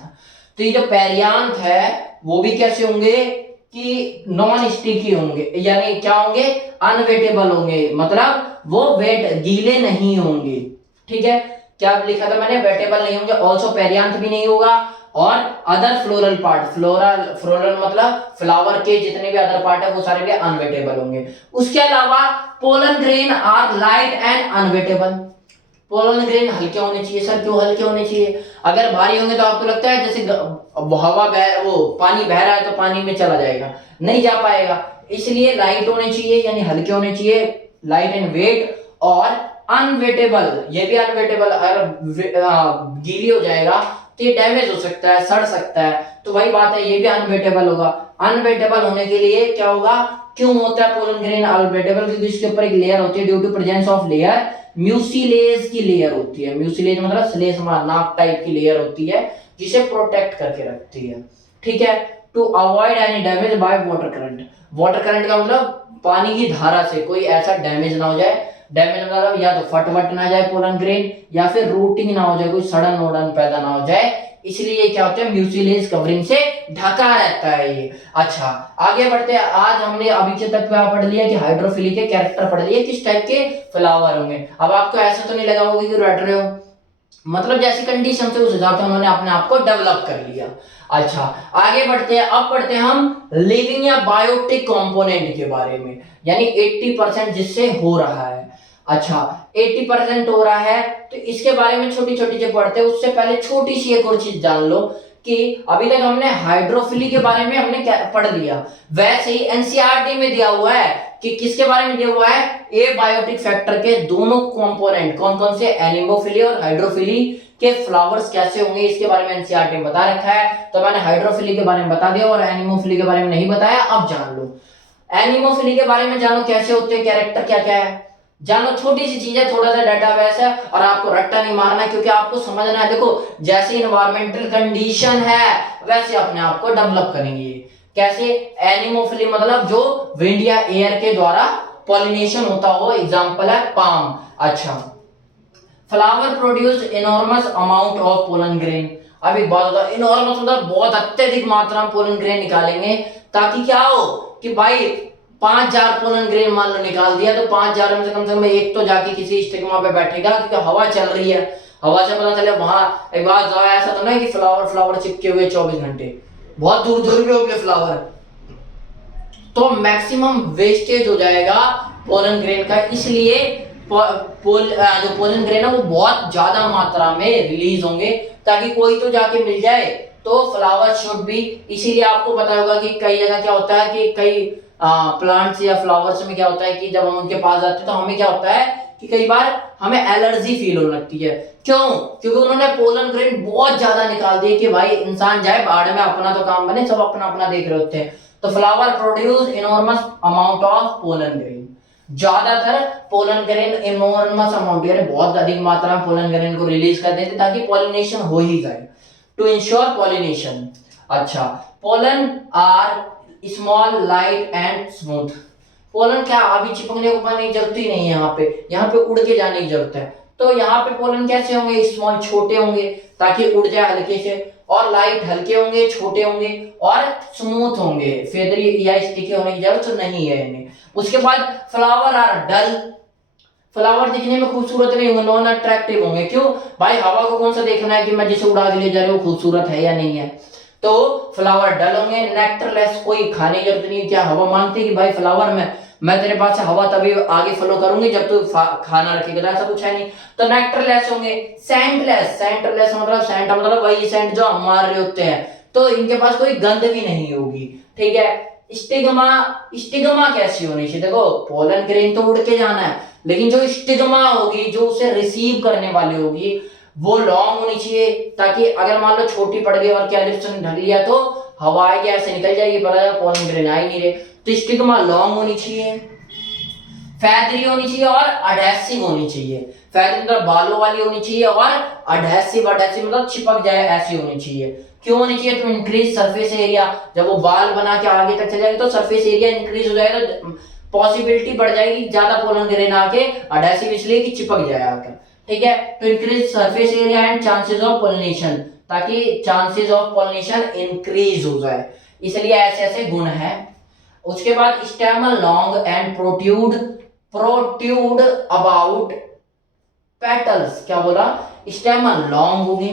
तो ये जो पेरियांथ है वो भी कैसे होंगे, कि नॉन स्टिकी होंगे, यानी क्या होंगे, अनवेटेबल होंगे, मतलब वो वेट गीले नहीं होंगे। ठीक है, क्या लिखा था मैंने, वेटेबल नहीं होंगे, ऑल्सो पेरियांथ भी नहीं होगा, और अदर फ्लोरल पार्ट, फ्लोरल मतलब फ्लावर के जितने भी अदर पार्ट है वो सारे भी अनवेटेबल होंगे। उसके अलावा pollen grain are light and unwettable. Pollen grain हल्के होने चाहिए। सर क्यों हल्के होने चाहिए? अगर भारी होंगे तो आपको लगता है जैसे हवा बह वो पानी बह रहा है तो पानी में चला जाएगा, नहीं जा पाएगा। इसलिए लाइट होने चाहिए यानी हल्के होने चाहिए, लाइट एंड वेट। और अनवेटेबल, ये भी अनवेटेबल, अगर गीली हो जाएगा तो ये डैमेज हो सकता है, सड़ सकता है, तो वही बात है ये भी अनवेटेबल होगा। अनवेटेबल होने के लिए क्या होगा, क्यों होता है पोलन ग्रेन अनवेटेबल? क्योंकि इसके ऊपर एक लेयर होती है, due to presence of layer, mucilage की लेयर होती है। म्यूसिलेज मतलब श्लेष्मा नाक टाइप की लेयर होती है जिसे प्रोटेक्ट करके रखती है। ठीक है, to avoid any damage by water current. Water current का मतलब पानी की धारा से कोई ऐसा डैमेज ना हो जाए। डैमेज मतलब या तो फटवट ना जाए पोलन ग्रेन, या फिर रूटिंग ना हो जाए, कोई सड़न वोडन पैदा ना हो जाए, इसलिए ये क्या होता है, म्यूसिलेज कवरिंग से ढका रहता है ये। अच्छा आगे बढ़ते हैं। आज हमने अभी तक क्या पढ़ लिया कि हाइड्रोफिली के कैरेक्टर पढ़ लिए, किस टाइप के फ्लावर होंगे। अब आपको ऐसा तो नहीं लगा होगा कि रट रहे हो, मतलब जैसी कंडीशन से उस हिसाब से उन्होंने अपने आप को डेवलप कर लिया। अच्छा आगे बढ़ते हैं। अब पढ़ते हैं हम लिविंग या बायोटिक कंपोनेंट के बारे में, यानी 80% जिससे हो रहा है। अच्छा 80% हो रहा है तो इसके बारे में छोटी छोटी चीजें पढ़ते हैं। उससे पहले छोटी सी एक और चीज जान लो कि अभी तक हमने हाइड्रोफिली के बारे में हमने क्या पढ़ लिया, वैसे ही एनसीईआरटी में दिया हुआ है कि किसके बारे में दिया हुआ है, ए बायोटिक फैक्टर के दोनों कंपोनेंट कौन कौन से, एनिमोफिली और हाइड्रोफिली के फ्लावर्स कैसे होंगे, इसके बारे में एनसीईआरटी में बता रखा है। तो मैंने हाइड्रोफिली के बारे में बता दिया और एनिमोफिली के बारे में नहीं बताया, अब जान लो। एनिमोफिली के बारे में जानो कैसे होते हैं, कैरेक्टर क्या क्या है जानो। छोटी सी चीज है, थोड़ा सा डाटाबेस है और आपको रट्टा नहीं मारना है, क्योंकि आपको समझना है। देखो जैसे इन्वायरमेंटल कंडीशन है वैसे अपने आप को डेवलप करेंगे। कैसे, एनिमोफिली मतलब जो विंड या एयर के द्वारा पॉलिनेशन होता हो, एग्जांपल है पाम। अच्छा flower produce enormous amount of pollen grain. अब एक बात होता है, इनॉर्मस मतलब बहुत अत्यधिक मात्रा में पोलन ग्रेन निकालेंगे, ताकि क्या हो कि भाई 5000 पोलन ग्रेन मान लो निकाल दिया तो 5000 में से कम एक तो जाके किसी स्टिग्मा पे बैठेगा, क्योंकि हवा चल रही है, हवा से पता चले वहां। एक बात ऐसा तो नहीं कि फ्लावर चिपके हुए 24 घंटे, बहुत दूर दूर भी होंगे फ्लावर, तो मैक्सिमम वेस्टेज हो जाएगा पोलन ग्रेन का। इसलिए जो पोलन ग्रेन है वो बहुत ज्यादा मात्रा में रिलीज होंगे, ताकि कोई तो जाके मिल जाए। तो फ्लावर शुड भी, इसीलिए आपको पता होगा कि कई जगह क्या होता है कि कई प्लांट्स या फ्लावर्स में क्या होता है कि जब हम उनके पास जाते हैं तो हमें क्या होता है कि कई बार हमें एलर्जी फील होने लगती है। क्यों? क्योंकि उन्होंने पोलन ग्रेन बहुत ज्यादा निकाल दिए कि भाई इंसान जाए बाढ़ में, अपना तो काम बने, सब अपना अपना देख रहे होते हैं। तो flower produce enormous amount of pollen grain, ज्यादातर पोलन ग्रेन इनॉर्मस अमाउंट यानी बहुत अधिक मात्रा में पोलन ग्रेन को रिलीज कर देते ताकि पॉलिनेशन हो ही जाए, टू इंश्योर पॉलिनेशन। अच्छा pollen are small light and smooth. Pollen क्या अभी चिपकने को पाने की जरूरत ही नहीं है, यहाँ पे उड़ के जाने की जरूरत है। तो यहाँ पे पोलन कैसे होंगे, स्मॉल छोटे होंगे ताकि उड़ जाए हल्के से, और लाइट हल्के होंगे, छोटे होंगे, और स्मूथ होंगे, फेदरी या स्टिकी होने की जरूरत नहीं है इन्हें। उसके बाद फ्लावर आर डल। फ्लावर दिखने में खूबसूरत नहीं होंगे, नॉन अट्रैक्टिव होंगे। क्यों भाई, हवा को कौन सा देखना है कि मैं जिसे उड़ा के ले जा रही हूँ खूबसूरत है या नहीं है। तो फ्लावर डल होंगे, नेक्टरलेस, कोई खाने की जरूरत नहीं। क्या हवा मांगती है कि भाई फ्लावर में मैं तेरे पास से हवा तभी आगे फ्लो करूंगी जब तू खाना रखेगा, ऐसा कुछ है नहीं। तो नेक्टरलेस होंगे। सेंटलेस, सेंटलेस मतलब सेंट मतलब वही सेंट जो हम मार रहे होते हैं, तो इनके पास कोई गंध भी नहीं होगी। ठीक है। स्टिग्मा, स्टिग्मा कैसी होनी चाहिए, देखो पोलन ग्रेन तो उड़ के जाना है, लेकिन जो स्टिग्मा होगी, जो उसे रिसीव करने वाली होगी, वो लॉन्ग होनी चाहिए, ताकि अगर मान लो छोटी पड़ गई और कैलिप्स ने ढक लिया तो हवा आएगी ऐसे निकल जाएगी, पता पोलन ग्रेन आ ही नहीं रहे। तो स्टिग्मा लॉन्ग होनी चाहिए, फैदरी होनी चाहिए और अडहेसिव होनी चाहिए। फैदरी मतलब बालों वाली होनी चाहिए, और अडहेसिव, अडहेसिव मतलब चिपक जाए ऐसी होनी चाहिए। क्यों होनी चाहिए? To increase surface area. जब वो बाल बना के आगे तक चले जाएंगे तो सरफेस एरिया इंक्रीज हो जाएगा, तो पॉसिबिलिटी बढ़ जाएगी ज्यादा पोलन ग्रेन आके, अडहेसिव इसलिए कि चिपक जाए आकर। ठीक है। To increase surface area and chances of pollination, ताकि चांसेस ऑफ पॉलिनेशन इंक्रीज हो जाए, इसलिए ऐसे ऐसे गुण है। उसके बाद stamen long and protrude about petals. क्या बोला? स्टेमन लॉन्ग होंगे,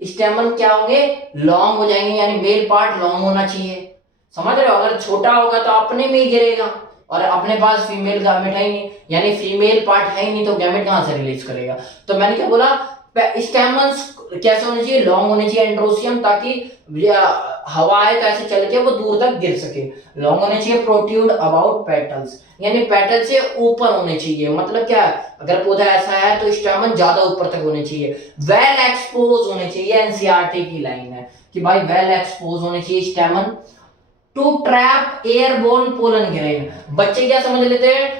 स्टेमन क्या होंगे, लॉन्ग हो जाएंगे, यानी मेल पार्ट लॉन्ग होना चाहिए। समझ रहे हो, अगर छोटा होगा तो अपने में ही गिरेगा, और अपने पास फीमेल गामेट है ही नहीं, यानी फीमेल पार्ट है ही नहीं, तो गैमेट कहां से रिलीज करेगा। तो मैंने क्या बोला, स्टेमन्स कैसे होने चाहिए, लॉन्ग होने चाहिए एंड्रोसियम, ताकि हवा आए तो ऐसे चल के वो दूर तक गिर सके। लॉन्ग होने चाहिए, प्रोट्रूड अबाउट पेटल्स, यानी पेटल से ऊपर होने चाहिए। मतलब क्या, अगर पौधा ऐसा है तो स्टेमन ज्यादा ऊपर तक होने चाहिए। वेल एक्सपोज होने चाहिए, एनसीईआरटी की लाइन है कि भाई वेल एक्सपोज होने चाहिए stamen to trap airborne pollen grain. बच्चे क्या समझ लेते हैं,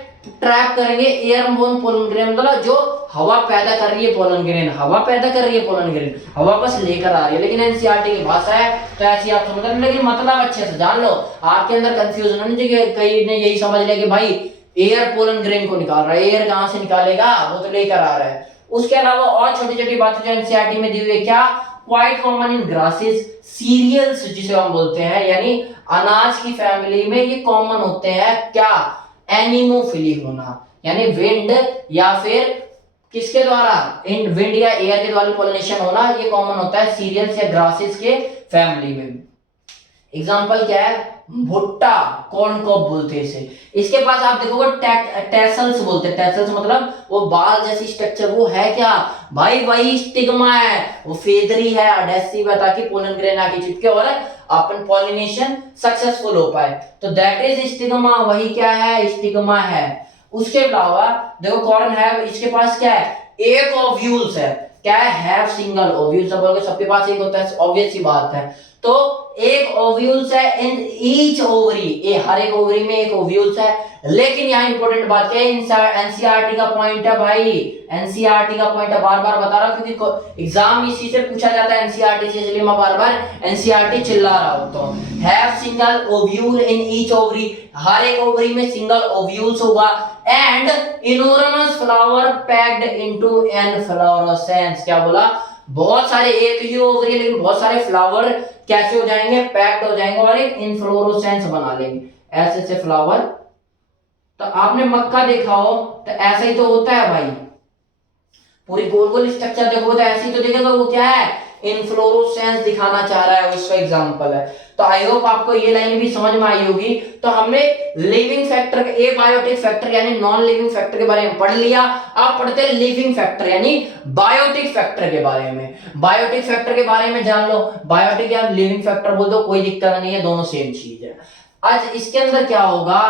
ट्रैप करेंगे एयरबोर्न पोलन ग्रेन, मतलब जो हवा पैदा कर रही है पोलन ग्रेन, हवा पैदा कर रही है पोलन ग्रेन, हवा बस लेकर आ रही है। लेकिन एनसीईआरटी की भाषा है तो ऐसी आप समझ रहे, लेकिन मतलब अच्छे से जान लो, आपके अंदर कंफ्यूजन नहीं चाहिए। कई ने यही समझ लिया कि भाई एयर पोलन ग्रेन को निकाल रहा है, एयर कहां से निकालेगा, वो तो लेकर आ रहा है। उसके अलावा और छोटी छोटी बातें जो एनसीईआरटी में दी हुई है, क्या, quite common in grasses, cereals जिसे हम बोलते हैं, यानी अनाज की फैमिली में ये कॉमन होते हैं। क्या, एनिमोफिली होना, यानी विंड या फिर किसके द्वारा, विंड या एयर के द्वारा पोलिनेशन होना, ये कॉमन होता है सीरियल्स या ग्रासेस के फैमिली में। एग्जांपल क्या है, भुट्टा, कॉर्न कॉब बोलते हैं इसे। इसके पास आप देखोगे टेसल्स बोलते हैं, टेसल्स मतलब वो बाल जैसी स्ट्रक्चर, वो है क्या भाई, वही स्टिग्मा है, वो फेदरी है, अडेसिव है, ताकि पोलन ग्रेन आके चिपके और अपन पॉलिनेशन सक्सेसफुल हो पाए। तो दैट इज स्टिग्मा, वही क्या है, स्टिग्मा है। उसके अलावा देखो कॉर्न है, इसके पास क्या है, एक ओव्यूल्स है, क्या है, हैव सिंगल ओव्यूल्स, सबके पास एक होता है, ऑब्वियस सी बात है। तो एक ओव्यूल्स है इन ईच ओवरी, हर एक ओवरी में एक ओव्यूल्स है। लेकिन यहाँ इंपॉर्टेंट बात क्या है, एनसीईआरटी का पॉइंट है भाई, एनसीईआरटी का पॉइंट है, बार बार बता रहा हूं क्योंकि एग्जाम इसी से पूछा जाता है एनसीईआरटी से, इसलिए मैं बार बार एनसीईआरटी चिल्ला रहा होता हूं। Have single ovule in each ovary, हर एक ओवरी में सिंगल ओव्यूल्स होगा। And enormous flower packed into inflorescence, क्या बोला, बहुत सारे, एक ही ओवरी लेकिन बहुत सारे फ्लावर कैसे हो जाएंगे, पैक्ड हो जाएंगे और एक इनफ्लोरेसेंस बना लेंगे, ऐसे से फ्लावर। तो आपने मक्का देखा हो तो ऐसा ही तो होता है भाई, पूरी गोल गोल स्ट्रक्चर देखो तो ऐसे ही तो दिखेगा, वो क्या है, इनफ्लोरेसेंस दिखाना चाह रहा है, उसका एग्जांपल है। तो आई होप आपको ये लाइन भी समझ में आई होगी। तो हमने लिविंग फैक्टर, एबायोटिक फैक्टर यानी नॉन लिविंग फैक्टर के बारे में पढ़ लिया। आप पढ़ते हैं लिविंग फैक्टर यानी बायोटिक फैक्टर के बारे में। बायोटिक फैक्टर के बारे में जान लो, बायोटिक या लिविंग फैक्टर बोल दो, कोई दिक्कत नहीं है, दोनों सेम चीज है। आज इसके अंदर क्या होगा,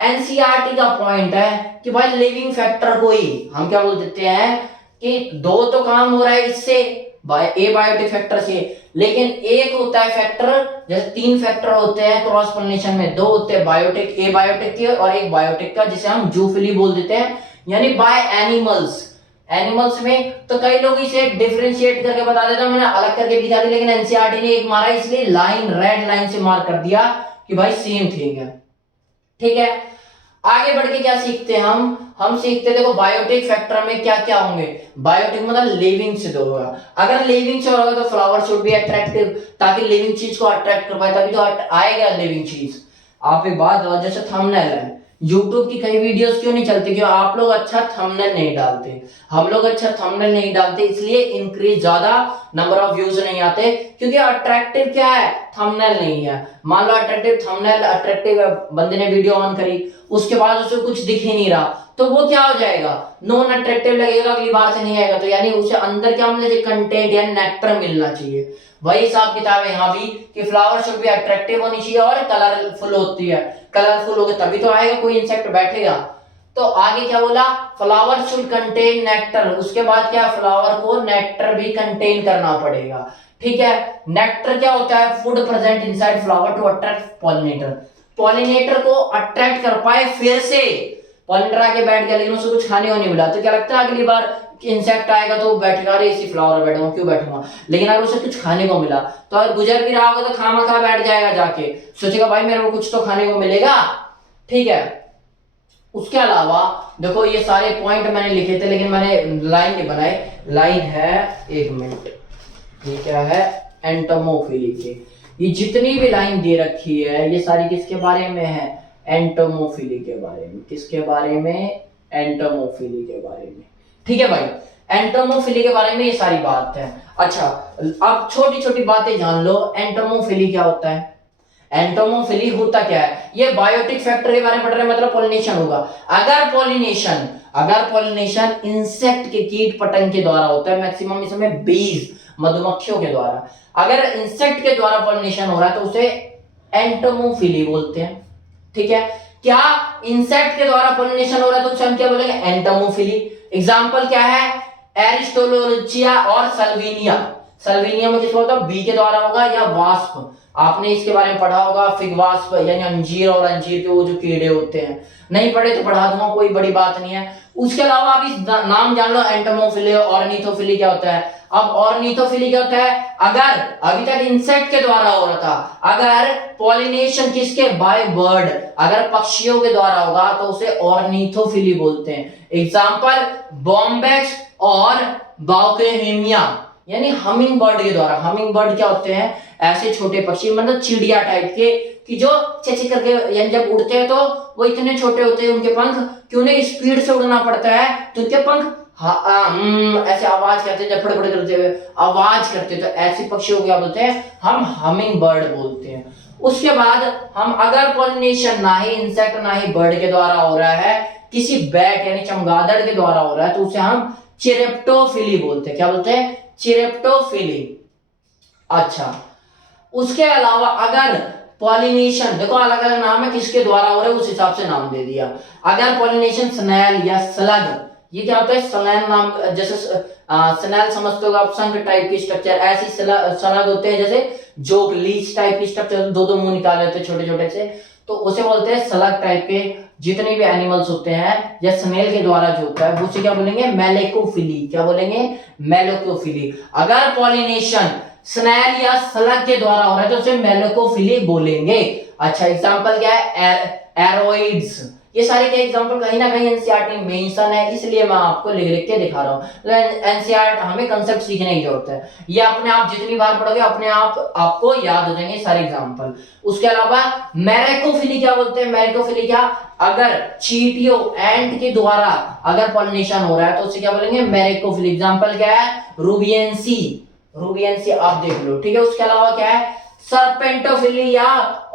एनसीईआरटी का पॉइंट है कि भाई लिविंग फैक्टर को ही हम क्या बोल देते हैं कि दो तो काम हो रहा है इससे, एबायोटिक फैक्टर से, लेकिन एक होता है फैक्टर, जैसे तीन फैक्टर होते हैं क्रॉस पोलिनेशन में, दो होते हैं बायोटिक, एबायोटिक के और एक बायोटिक का, जिसे हम जूफिली बोल देते हैं, यानी बाय एनिमल्स। एनिमल्स में तो कई लोग इसे डिफरेंशिएट करके बता देते हैं, मैंने अलग करके दिखा दिया, लेकिन एनसीईआरटी ने एक मारा इसलिए लाइन, रेड लाइन से मार्क कर दिया कि भाई सेम थिंग है। ठीक है, आगे बढ़ के क्या सीखते हैं हम सीखते, देखो बायोटिक फैक्टर में क्या क्या होंगे। बायोटिक मतलब लिविंग से होगा, अगर लिविंग से होगा तो फ्लावर शुड बी अट्रैक्टिव, ताकि लिविंग चीज को अट्रैक्ट कर पाए, तभी तो आएगा लिविंग चीज। आप एक बात, जैसे थंबनेल है, YouTube की कई वीडियोस क्यों नहीं चलती, क्यों आप लोग अच्छा थंबनेल नहीं डालते, हम लोग अच्छा थंबनेल नहीं डालते, इसलिए इंक्रीज ज्यादा नंबर ऑफ व्यूज नहीं आते, क्योंकि अट्रैक्टिव क्या है, थंबनेल नहीं है। मान लो अट्रैक्टिव थंबनेल, अट्रैक्टिव बंदे ने वीडियो ऑन करी, उसके बाद उसे कुछ दिख ही नहीं रहा, तो वो क्या हो जाएगा, नॉन अट्रैक्टिव लगेगा, अगली बार से नहीं आएगा। तो यानी उसे अंदर क्या मिलना चाहिए, कंटेंट या नेक्टर मिलना चाहिए। वही हिसाब किताब है यहाँ भी कि फ्लावर शुड भी अट्रैक्टिव होनी चाहिए और कलरफुल होती है, कलरफुल होगा तभी तो आएगा, कोई इंसेक्ट बैठेगा। तो आगे क्या बोला, फ्लावर शुड कंटेन नेक्टर, उसके बाद क्या, फ्लावर को नेक्टर भी कंटेन करना पड़ेगा। ठीक है, नेक्टर क्या होता है, food present inside flower to attract pollinator, pollinator को अट्रैक्ट कर पाए, फिर से पॉलिनेटर आके बैठ गया लेकिन उसे कुछ खाने को नहीं मिला, तो क्या लगता है अगली बार इंसेक्ट आएगा तो बैठेगा, अरे इसी फ्लावर बैठूंगा, क्यों बैठूंगा। लेकिन अगर उसे कुछ खाने को मिला तो अगर गुजर भी रहा होगा तो खामा बैठ जाएगा, जाके सोचेगा भाई मेरे को कुछ तो खाने को मिलेगा। ठीक है, उसके अलावा देखो ये सारे पॉइंट मैंने लिखे थे लेकिन मैंने लाइन नहीं बनाए, लाइन है, एक मिनट, ये क्या है, एंटोमोफिली के, ये जितनी भी लाइन दे रखी है ये सारी किसके बारे में है, एंटोमोफिली के बारे में। किसके बारे में, एंटोमोफिली के बारे में। ठीक है भाई, एंटोमोफिली के बारे में ये सारी बात है। अच्छा, अब छोटी छोटी बातें जान लो। एंटोमोफिली क्या होता है? एंटोमोफिली होता क्या है? ये बायोटिक फैक्टर के बारे में पढ़ रहे हैं, मतलब पॉलिनेशन होगा। अगर पॉलिनेशन इंसेक्ट के कीट पतंग के द्वारा होता है, मैक्सिमम इसमें बीज मधुमक्खियों के द्वारा, अगर इंसेक्ट के द्वारा पॉलिनेशन हो रहा है तो उसे एंटोमोफिली बोलते हैं। ठीक है, क्या इंसेक्ट के द्वारा पॉलिनेशन हो रहा है तो उसे हम क्या बोलेंगे? एंटोमोफिली। एग्जांपल क्या है? एरिस्टोलोचिया और सल्विनिया। सल्विनिया में किसका होता है? बी के द्वारा होगा, या वास्प, आपने इसके बारे में पढ़ा होगा, फिग वास्प यानी अंजीर, और अंजीर के वो जो कीड़े होते हैं। नहीं पढ़े तो पढ़ा दूंगा, कोई बड़ी बात नहीं है। उसके अलावा अभी नाम जान लो, एंटोमोफिली, ऑर्निथोफिली क्या होता है। अब ऑर्निथोफिली क्या होता है? अगर अभी तक इंसेक्ट के द्वारा हो रहा था, अगर पॉलिनेशन किसके? बाय बर्ड, अगर पक्षियों के द्वारा होगा तो उसे ऑर्निथोफिली बोलते हैं। एग्जांपल बॉम्बेक्स और बाउकेहेमिया, यानी हमिंग बर्ड के द्वारा। हमिंग बर्ड क्या होते हैं? ऐसे छोटे पक्षी, मतलब चिड़िया टाइप के, कि जो चेची करके, यानी जब उड़ते हैं तो वो इतने छोटे होते हैं, उनके पंख, कि उन्हें स्पीड से उड़ना पड़ता है तो उनके पंख ऐसे आवाज करते हैं, जब फड़फड़ करते हुए आवाज करते हैं, तो ऐसे पक्षियों को क्या बोलते हैं? हम हमिंग बर्ड बोलते हैं। उसके बाद हम अगर पॉलिनेशन ना ही इंसेक्ट ना ही बर्ड के द्वारा हो रहा है, किसी बैट यानी चमगादड़ के द्वारा हो रहा है, तो उसे हम चिरेप्टोफिली बोलते हैं। क्या बोलते हैं? चिरेप्टोफिली। अच्छा, उसके अलावा अगर पॉलिनेशन, देखो अलग अलग नाम है, किसके द्वारा हो रहा है उस हिसाब से नाम दे दिया। अगर पॉलिनेशन स्नेल या स्लग, ये क्या होता है? स्नेल नाम, जैसे स्नेल समझते हो आप, शंख टाइप की स्ट्रक्चर, ऐसी स्लग होते हैं जैसे जोक लीच टाइप की स्ट्रक्चर, दो दो मुंह निकाले होते हैं छोटे छोटे से, तो उसे बोलते हैं स्लग टाइप के। जितने भी एनिमल्स होते हैं या स्नेल के द्वारा जो होता है उसे क्या बोलेंगे? मेलेकोफिली। क्या बोलेंगे? मेलेकोफिली। अगर पॉलिनेशन स्नेल या स्लग के द्वारा हो रहा है तो उसे मेलेकोफिली बोलेंगे। अच्छा, एग्जांपल क्या है? एरोइड्स। ये सारे के एग्जांपल कहीं ना कहीं एनसीईआरटी में मेंशन है, इसलिए मैं आपको लिख लिख के दिखा रहा हूं। एनसीईआरटी, हमें कांसेप्ट सीखने की जरूरत है, ये अपने आप जितनी बार पढ़ोगे अपने आप आपको याद हो जाएंगे सारे एग्जांपल। उसके अलावा मेरेकोफिली क्या बोलते हैं? मेरेकोफिली क्या? अगर चींटियों, एंट के द्वारा अगर पॉलिनेशन हो रहा है तो उसे क्या बोलेंगे? मेरेकोफिली। एग्जांपल क्या है? रूबियंसी। रूबियंसी आप देख लो। ठीक है, उसके अलावा क्या है? सर्पेंटोफिली या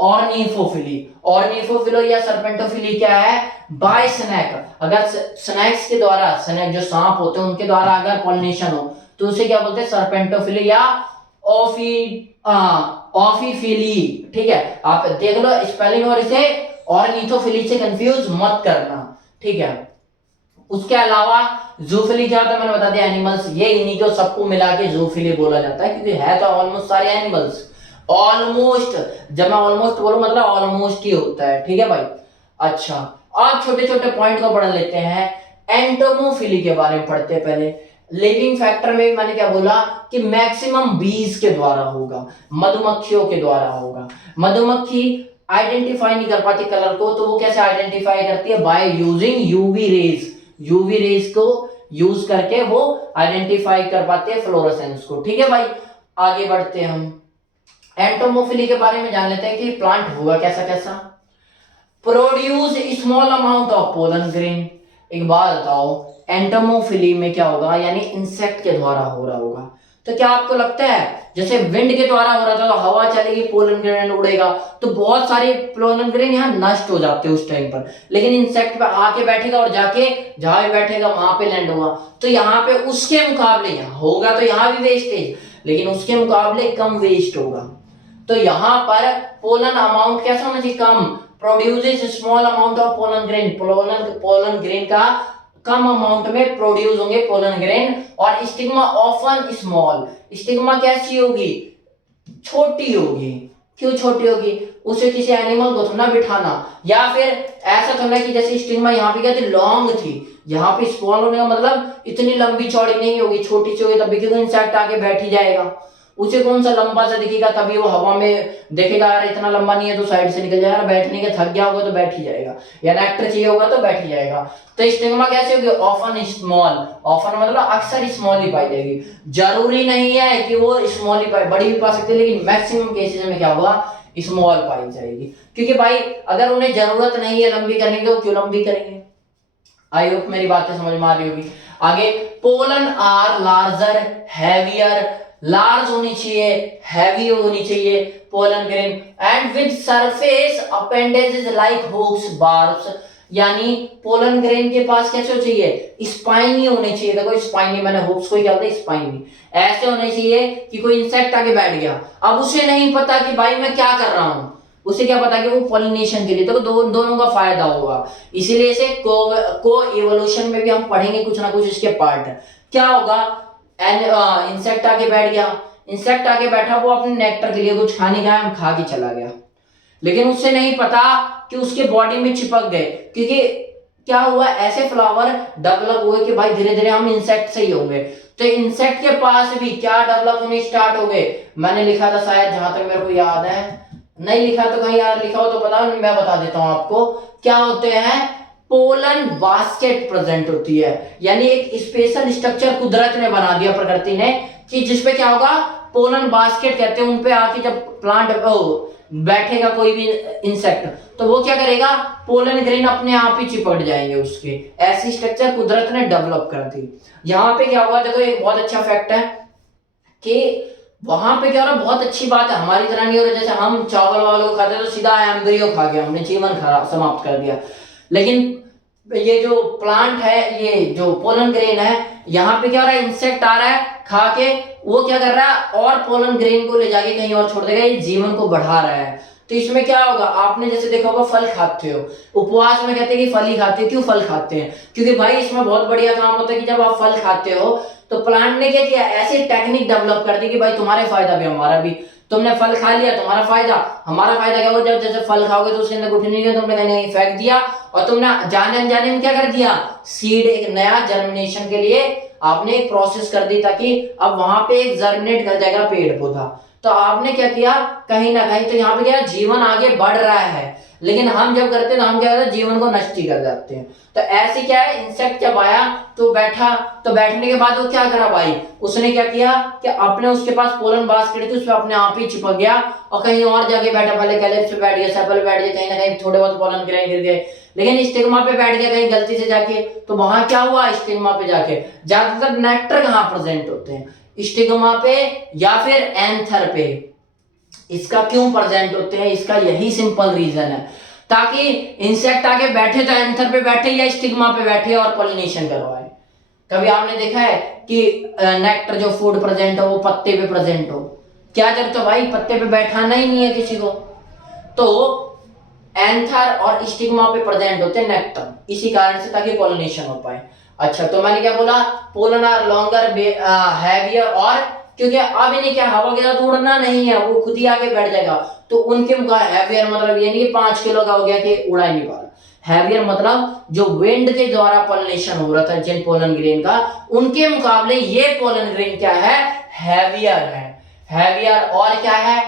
ऑर्निथोफिली। ऑर्निथोफिलो या सर्पेंटोफिली क्या है? बाय स्नेक, अगर स्नेक्स के द्वारा, स्नेक जो सांप होते हैं उनके द्वारा अगर पॉलिनेशन हो तो उसे क्या बोलते हैं? सर्पेंटोफिली या ऑफीफिली। ठीक है, आप देख लो स्पेलिंग, और इसे ऑर्निथोफिली से कंफ्यूज मत करना। ठीक है, उसके अलावा जूफिली क्या होता है? मैंने बता दिया, एनिमल्स, ये इन्हीं को सबको मिला के जूफिली बोला जाता है, क्योंकि है तो ऑलमोस्ट सारे एनिमल्स। ऑलमोस्ट, जब मैं ऑलमोस्ट बोलूं मतलब ऑलमोस्ट ही होता है। ठीक है भाई। अच्छा, अब छोटे छोटे पॉइंट को पढ़ लेते हैं। एंटोमोफिली के बारे में पढ़ते हैं पहले। लिविंग फैक्टर में मैंने क्या बोला कि मैक्सिमम बीज के द्वारा होगा, मधुमक्खियों के द्वारा होगा। मधुमक्खी आइडेंटिफाई नहीं कर पाती कलर को, तो वो कैसे आइडेंटिफाई करती है? By using UV rays. UV rays को यूज करके वो आइडेंटिफाई कर पाते हैं फ्लोरोसेंस को। ठीक है भाई, आगे बढ़ते हैं हम। एंटोमोफिली के बारे में जान लेते हैं कि प्लांट होगा कैसा कैसा। Produce small amount of pollen grain. एक बात बताओ, एंटोमोफिली में क्या होगा? यानी इंसेक्ट के द्वारा हो रहा होगा, तो क्या आपको लगता है जैसे विंड के द्वारा हो रहा था तो हवा चलेगी, पोलन ग्रेन उड़ेगा, तो बहुत सारे पोलन ग्रेन यहाँ नष्ट हो जाते हैं उस टाइम पर, लेकिन इंसेक्ट पे आके बैठेगा और जाके जहां भी बैठेगा वहां पे लैंड होगा, तो यहाँ पे उसके मुकाबले यहाँ होगा तो यहाँ भी वेस्टेज, लेकिन उसके मुकाबले कम वेस्ट होगा। तो यहाँ पर पोलन अमाउंट कैसा होना चाहिए? कम। Produces small amount of pollen grain, pollen grain का कम अमाउंट में प्रोड्यूस होंगे पोलन ग्रेन। और स्टिग्मा ऑफन स्मॉल, स्टिग्मा कैसी होगी? छोटी होगी। क्यों छोटी होगी? उसे किसी एनिमल को थोड़ा बिठाना, या फिर ऐसा थोड़ा कि जैसे स्टिग्मा यहाँ पे क्या थी? लॉन्ग थी, यहाँ पे स्मॉल होने का मतलब इतनी लंबी चौड़ी नहीं होगी, छोटी सी होगी, तब भी इंसेक्ट आके बैठ ही जाएगा। उसे कौन सा लंबा सा दिखेगा? तभी वो हवा में देखेगा यार इतना लंबा नहीं है तो साइड से निकल जाएगा, बैठने के थक गया होगा तो बैठ ही जाएगा, या नेक्टर चाहिए होगा तो बैठ ही जाएगा। तो स्टिग्मा कैसे होगी? Often small. ऑफन मतलब अक्सर स्मॉल ही पाई जाएगी, जरूरी नहीं है कि वो स्मॉल ही पाई, बड़ी भी पा सकते हैं, लेकिन मैक्सिमम केसेस में क्या होगा? स्मॉल पाई जाएगी। क्योंकि भाई अगर उन्हें जरूरत नहीं है लंबी करने की तो क्यों लंबी करेंगे? आई होप मेरी बातें समझ में आ रही होगी। आगे, pollen are larger, heavier, large होनी चाहिए, हैवी होनी चाहिए pollen grain, and with surface appendages like hooks barbs, यानी पोलन ग्रेन के पास कैसे चाहिए, स्पाइनी होने चाहिए। देखो स्पाइनी, मैंने हुक्स को ही क्या, स्पाइनी ऐसे होने चाहिए कि कोई इंसेक्ट आके बैठ गया, अब उसे नहीं पता कि भाई मैं क्या कर रहा हूं, उसे क्या पता कि वो पॉलिनेशन के लिए, तो दोनों का फायदा होगा। इसीलिए इसे को इवोल्यूशन में भी हम पढ़ेंगे कुछ ना कुछ इसके पार्ट। क्या होगा, इंसेक्ट आके बैठ गया, इंसेक्ट आके बैठा, वो अपने नेक्टर के लिए कुछ खाने का खा के चला गया, लेकिन उससे नहीं पता कि उसके बॉडी में चिपक गए, क्योंकि क्या हुआ, ऐसे फ्लावर डेवलप हुए कि भाई धीरे धीरे हम इंसेक्ट से ही होंगे। तो इंसेक्ट के पास भी क्या डेवलप होने स्टार्ट हो गए, मैंने लिखा था शायद, जहां तक मेरे को याद है, नहीं लिखा तो कहीं यार लिखा हो तो बताओ, मैं बता देता हूं आपको। क्या होते हैं, पोलन बास्केट प्रेजेंट होती है, यानी एक स्पेशल स्ट्रक्चर कुदरत ने बना दिया, प्रकृति ने, कि जिसपे क्या होगा, पोलन बास्केट कहते हैं, उनपे आके जब प्लांट बैठेगा कोई भी इंसेक्ट, तो वो क्या करेगा, पोलन ग्रेन अपने आप ही चिपट जाएंगे उसके, ऐसी स्ट्रक्चर कुदरत ने डेवलप कर दी। यहाँ पे क्या हुआ, देखो एक बहुत अच्छा फैक्ट है कि वहां पे क्या हो रहा, बहुत अच्छी बात है, हमारी तरह नहीं हो रहा, जैसे हम चावल वालों को खाते तो सीधा एम्ब्रियो खा गया, हमने जीवन समाप्त कर दिया। लेकिन ये जो प्लांट है, ये जो पोलन ग्रेन है, यहाँ पे क्या हो रहा है, इंसेक्ट आ रहा है खा के, वो क्या कर रहा है, और पोलन ग्रेन को ले जाके कहीं और छोड़ देगा, ये जीवन को बढ़ा रहा है। तो इसमें क्या होगा, आपने जैसे देखा होगा फल खाते हो, उपवास में कहते हैं कि फल ही खाते हो, क्यों फल खाते हैं, क्योंकि भाई इसमें बहुत बढ़िया काम होता है कि जब आप फल खाते हो तो प्लांट ने क्या किया, ऐसी टेक्निक डेवलप कर दी कि भाई तुम्हारे फायदा भी हमारा भी, तुमने फल खा लिया तुम्हारा फायदा, हमारा फायदा क्या होगा, जब जैसे फल खाओगे तो उसके अंदर कुछ नहीं है, तुमने कहीं फेंक दिया, और तुमने जाने अनजाने में क्या कर दिया, सीड, एक नया जर्मिनेशन के लिए आपने एक प्रोसेस कर दी, ताकि अब वहां पे एक जर्मिनेट कर जाएगा पेड़ पौधा। तो आपने क्या किया, कहीं ना कहीं तो यहाँ पे क्या, जीवन आगे बढ़ रहा है, लेकिन हम जब करते हैं तो हम क्या करते हैं, जीवन को नष्ट ही कर जाते हैं। तो ऐसे क्या है, इंसेक्ट जब आया तो बैठा, तो बैठने के बाद वो क्या करा भाई, उसने क्या किया कि अपने, उसके पास पोलन बास्केट थी, उसमें अपने आप ही चिपक गया और कहीं और जाके बैठा, पहले कैलिप्स पे बैठ गया, सेपल बैठ गया, कहीं ना कहीं थोड़े बहुत पोलन ग्रेन गिर गए, लेकिन स्टिग्मा पे बैठ गया कहीं गलती से जाके, तो वहां क्या हुआ, स्टिग्मा पे जाके ज्यादातर नेक्टर कहां प्रेजेंट होते हैं, स्टिग्मा पे या फिर एंथर पे। इसका क्यों प्रेजेंट होते हैं, इसका यही सिंपल रीजन है, ताकि इंसेक्ट आके बैठे तो एंथर पे बैठे या स्टिग्मा पे बैठे और पॉलिनेशन करवाए। कभी आपने देखा है कि नेक्टर जो फूड प्रेजेंट हो वो पत्ते पे प्रेजेंट हो, क्या जरूरत है भाई, पत्ते पे बैठाना ही नहीं है किसी को, तो एंथर और स्टिग्मा पे प्रेजेंट होते हैं नेक्टर, इसी कारण से, ताकि पॉलिनेशन हो पाए। अच्छा, तो मैंने क्या बोला, पोलन आर लॉन्गर, हैवियर, और क्योंकि अब इन्हें क्या हवा के साथ उड़ना नहीं है, वो खुद ही आके बैठ जाएगा, तो उनके मुकाबले हैवियर मतलब ये नहीं कि 5 किलो का हो गया कि उड़ा ही नहीं पा रहा, हैवियर मतलब जो विंड के द्वारा पॉलिनेशन हो रहा था जिन पोलन ग्रेन का, उनके मुकाबले ये पोलन ग्रेन क्या है, हैवियर है, हैवियर। और क्या है,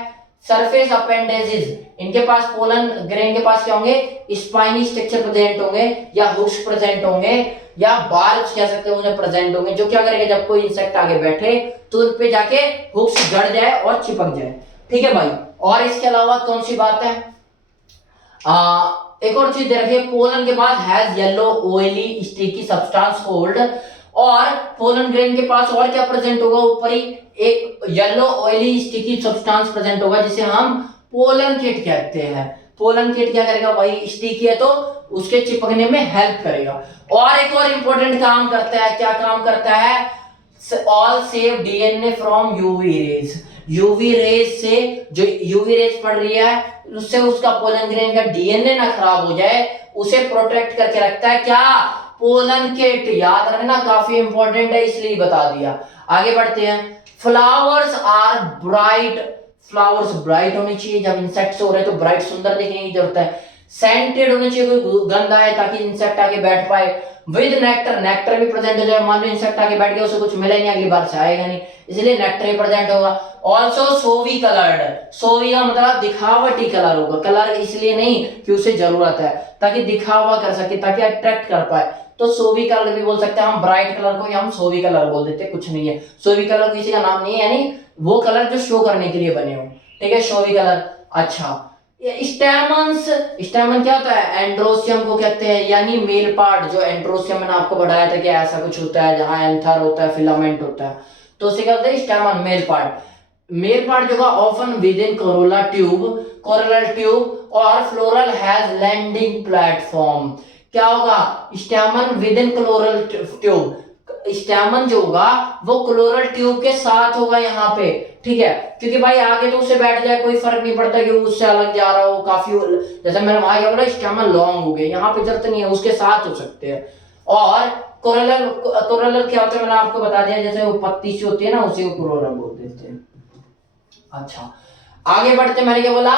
सरफेस अपेंडेजेस, इनके पास पोलन ग्रेन के पास क्या होंगे, स्पाइनी स्ट्रक्चर प्रेजेंट होंगे, या हुक्स प्रेजेंट होंगे, या बार्ब्स कह सकते हैं उन्हें प्रेजेंट होंगे, जो क्या करेंगे, जब कोई इंसेक्ट आगे बैठे तो उन पे जाके हुक्स गड़ जाए और चिपक जाए। ठीक है भाई, और इसके अलावा कौन सी बात है, एक और चीज देखिए, पोलन के पास has yellow oily sticky substance called, और पोलन ग्रेन के पास और क्या प्रेजेंट होगा, ऊपर ही एक yellow oily sticky substance present होगा, जिसे हम पोलन किट कहते हैं। पोलन किट क्या करेगा भाई, स्टिकी है तो उसके चिपकने में हेल्प करेगा। और एक और इंपॉर्टेंट काम करता है, क्या काम करता है, all save DNA from UV rays, UV rays से, जो यूवी रेज पड़ रही है उससे उसका पोलन ग्रेन का डीएनए ना खराब हो जाए, उसे प्रोटेक्ट करके रखता है क्या, पोलन किट। याद रखना, काफी इंपॉर्टेंट है इसलिए बता दिया। आगे बढ़ते हैं, flowers are bright, flowers bright होने चाहिए, जब इंसेक्ट्स हो रहे हैं तो ब्राइट सुंदर दिखने की जरूरत है, सेंटेड होने चाहिए, कोई गंध आए ताकि इंसेक्ट आके बैठ पाए, विद नेक्टर, नेक्टर भी प्रेजेंट हो जाए, मान लो इंसेक्ट आके बैठ गया उसे कुछ मिला नहीं, अगली बार से आएगा नहीं, इसलिए नेक्टर ही प्रेजेंट होगा। ऑल्सो सोवी कलर्ड, सोवी का मतलब दिखावटी कलर होगा, कलर इसलिए नहीं कि उसे जरूरत है, ताकि दिखावा कर सके, ताकि अट्रैक्ट कर पाए, तो सोवी कलर भी बोल सकते हैं हम, ब्राइट कलर को हम सोवी कलर बोल देते हैं, कुछ नहीं है, सोवी कलर किसी का नाम नहीं है, यानी वो कलर जो शो करने के लिए बने हो। ठीक है, सोवी कलर। अच्छा, स्टेमन्स, स्टेमन क्या होता है, एंड्रोसियम को कहते हैं, यानी मेल पार्ट, जो एंड्रोसियम मैंने आपको बताया था कि ऐसा कुछ होता है जहां एंथर होता है, फिलामेंट होता है, तो उसे क्या बोलते हैं, stamen, male part. Male part जो होगा often within corolla tube, corolla tube, और फ्लोरल हैज लैंडिंग प्लेटफॉर्म। क्या होगा, stamen within corolla tube, stamen जो होगा वो क्लोरल ट्यूब के साथ होगा यहाँ पे, ठीक है, क्योंकि भाई आगे तो उससे बैठ जाए कोई फर्क नहीं पड़ता कि उससे अलग जा रहा हो काफी, जैसे मैंने वहां क्या बोला स्टैमन लॉन्ग हो गया, यहाँ पे जरूरत नहीं है, उसके साथ हो सकते हैं। और कोरोलल, कोरोलल क्या होता है मैंने आपको बता दिया, जैसे वो पत्ती सी होती है ना उसी को कोरोलल बोल देते हैं। अच्छा आगे बढ़ते, मैंने क्या बोला,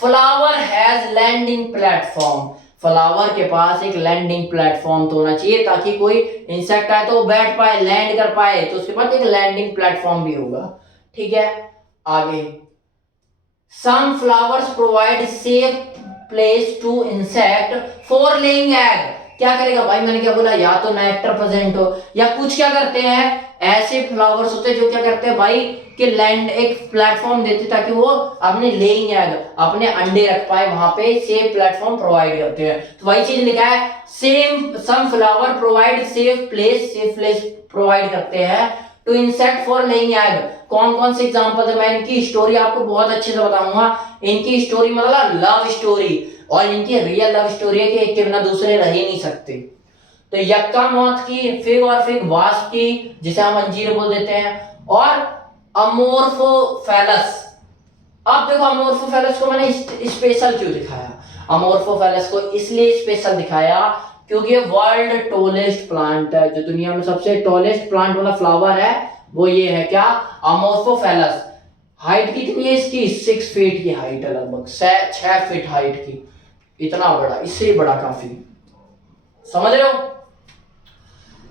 flower has landing platform, flower के पास एक लैंडिंग प्लेटफॉर्म तो होना चाहिए ताकि कोई इंसेक्ट आए तो वो बैठ पाए, लैंड कर पाए, तो उसके पास एक लैंडिंग प्लेटफॉर्म भी होगा, ठीक है। आगे, some flowers provide safe place to insect for laying egg. क्या करेगा भाई, मैंने क्या बोला, या तो नेक्टर प्रेजेंट हो, या कुछ क्या करते हैं, ऐसे फ्लावर्स होते हैं जो क्या करते हैं भाई कि लैंड एक प्लेटफॉर्म देते ताकि वो अपने लेइंग एग, अपने अंडे रख पाए वहां पे, सेफ प्लेटफॉर्म प्रोवाइड करते हैं। तो वही चीज लिखा है, same some flower provide safe place provide करते हैं to insect for laying egg. कौन कौन से एग्जांपल है, मैं इनकी स्टोरी आपको बहुत अच्छे से बताऊंगा। इनकी स्टोरी मतलब लव स्टोरी, और इनकी रियल लव स्टोरी है कि एक के बिना दूसरे रह ही नहीं सकते। तो यक्का मौत की, फिग और फिग वास्प की, जिसे हम अंजीर बोल देते हैं, और अमोर्फोफेलस। अब देखो अमोर्फोफेलस को मैंने स्पेशल क्यों दिखाया, अमोर्फोफेलस को इसलिए स्पेशल दिखाया क्योंकि ये वर्ल्ड टॉलेस्ट प्लांट है, जो दुनिया में सबसे टॉलेस्ट प्लांट वाला फ्लावर है वो ये है, क्या, अमोर्फोफेलस। हाइट कितनी है इसकी, 6 फीट की हाइट है, लगभग 6 फीट हाइट की, इतना बड़ा, इससे बड़ा काफी, समझ रहे हो।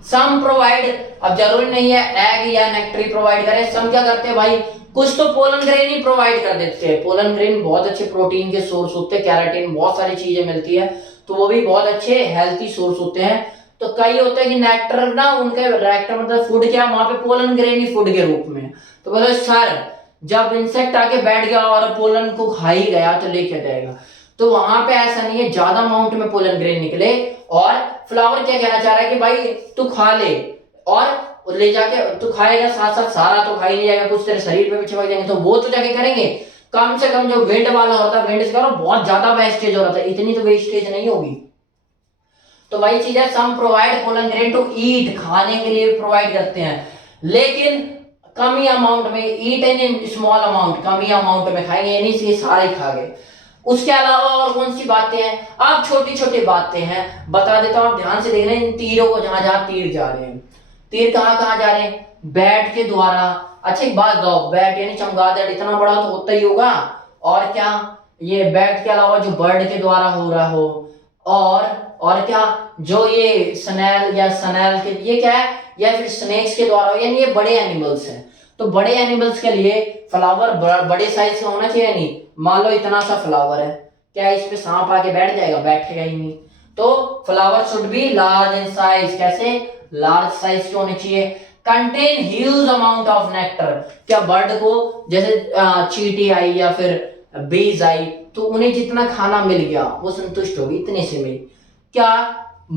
सम प्रोवाइड, अब जरूरी नहीं है एग या नेक्टरी प्रोवाइड करें, सम क्या करते हैं भाई, कुछ तो पोलन ग्रेन ही प्रोवाइड कर देते हैं। पोलन ग्रेन बहुत अच्छे प्रोटीन के सोर्स होते हैं, कैराटीन बहुत सारी चीजें मिलती है, तो वो भी बहुत अच्छे हेल्थी सोर्स होते हैं। तो कई होते हैं कि नेक्टर ना, उनके नेक्टर मतलब फूड क्या, वहां पे पोलन ग्रेन ही फूड के रूप में। तो बोलो सर, जब इंसेक्ट आके बैठ गया और पोलन को खा ही गया तो लेके जाएगा, तो वहां पे ऐसा नहीं है, ज्यादा अमाउंट में पोलन ग्रेन निकले, और फ्लावर क्या कहना चाह रहा है कि भाई तू खा ले, और ले जाके तू खाएगा, साथ साथ सारा तो खा ही नहीं जाएगा, कुछ तेरे शरीर पे भी चिपक जाएंगे, तो वो तो जाके करेंगे। कम से कम जो विंड वाला होता है, विंड से करो बहुत ज्यादा वेस्टेज हो रहा था, इतनी तो वेस्टेज नहीं होगी। तो वही चीज है, some provide pollen grain to eat, खाने के लिए प्रोवाइड करते हैं, लेकिन कम ही अमाउंट में, ईट इन स्मॉल अमाउंट, कम ही अमाउंट में खाएंगे, यानी ये सारे खा गए। उसके अलावा और कौन सी बातें हैं, अब छोटी छोटी बातें हैं बता देता हूं, आप ध्यान से देख रहे हैं इन तीरों को, जहां जहां तीर जा रहे हैं, तीर कहां कहां जा रहे हैं, बैट के द्वारा। अच्छा एक बात बताओ, बैट यानी चमगादड़ इतना बड़ा तो होता ही होगा, और क्या, ये बैट के अलावा जो बर्ड के द्वारा हो रहा हो, और क्या, जो ये स्नेल या स्नेल के, ये क्या है, या फिर स्नेक्स के द्वारा हो, यानी ये बड़े एनिमल्स हैं। तो बड़े एनिमल्स के लिए फ्लावर बड़े साइज का होना चाहिए, नहीं, मान लो इतना सा फ्लावर है, क्या इस पे सांप आके बैठ जाएगा, बैठेगा ही नहीं। तो flower should be large in size, कैसे, लार्ज साइज के होने चाहिए। Contain huge amount of nectar, क्या बर्ड को जैसे चींटी आई या फिर बीज आई, तो उन्हें जितना खाना मिल गया वो संतुष्ट होगी, इतने से में। क्या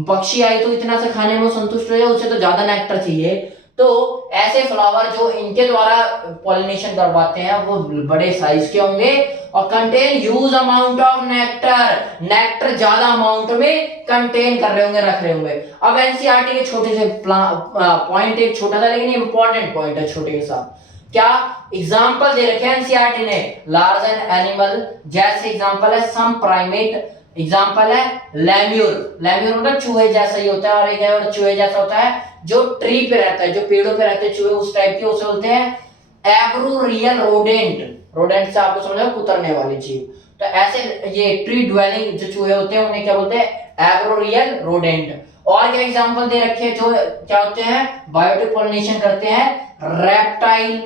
पक्षी आई तो इतना सा खाने में संतुष्ट हो जाए, उसे तो ज्यादा नेक्टर चाहिए। तो ऐसे फ्लावर जो इनके द्वारा पॉलिनेशन करवाते हैं वो बड़े साइज के होंगे, और contain huge amount of nectar, nectar ज्यादा अमाउंट में कंटेन कर रहे होंगे, रख रहे होंगे। अब एनसीईआरटी के छोटे से पॉइंट, एक छोटा सा लेकिन इंपॉर्टेंट पॉइंट है छोटे के साथ, क्या एग्जांपल दे रखे हैं एनसीईआरटी ने, लार्ज एन एनिमल, जैसे एग्जांपल है सम प्राइमेट, एग्जांपल है लेम्यूर, लेम्यूर मतलब चूहे जैसा ही होता है, और एक और चूहे जैसा होता है जो ट्री पे रहता है, जो पेड़ों पे रहते हैं चूहे, उस टाइप के, उसे बोलते हैं एब्रोरियल रोडेंट, रोडेंट से आपको समझ कुतरने वाली चीज। तो ऐसे ये ट्री ड्वेलिंग जो चूहे होते हैं उन्हें क्या बोलते हैं, एब्रोरियल रोडेंट। और क्या एग्जांपल दे रखे हैं, जो क्या होते हैं, बायोटिक पॉलिनेशन करते हैं, रेप्टाइल,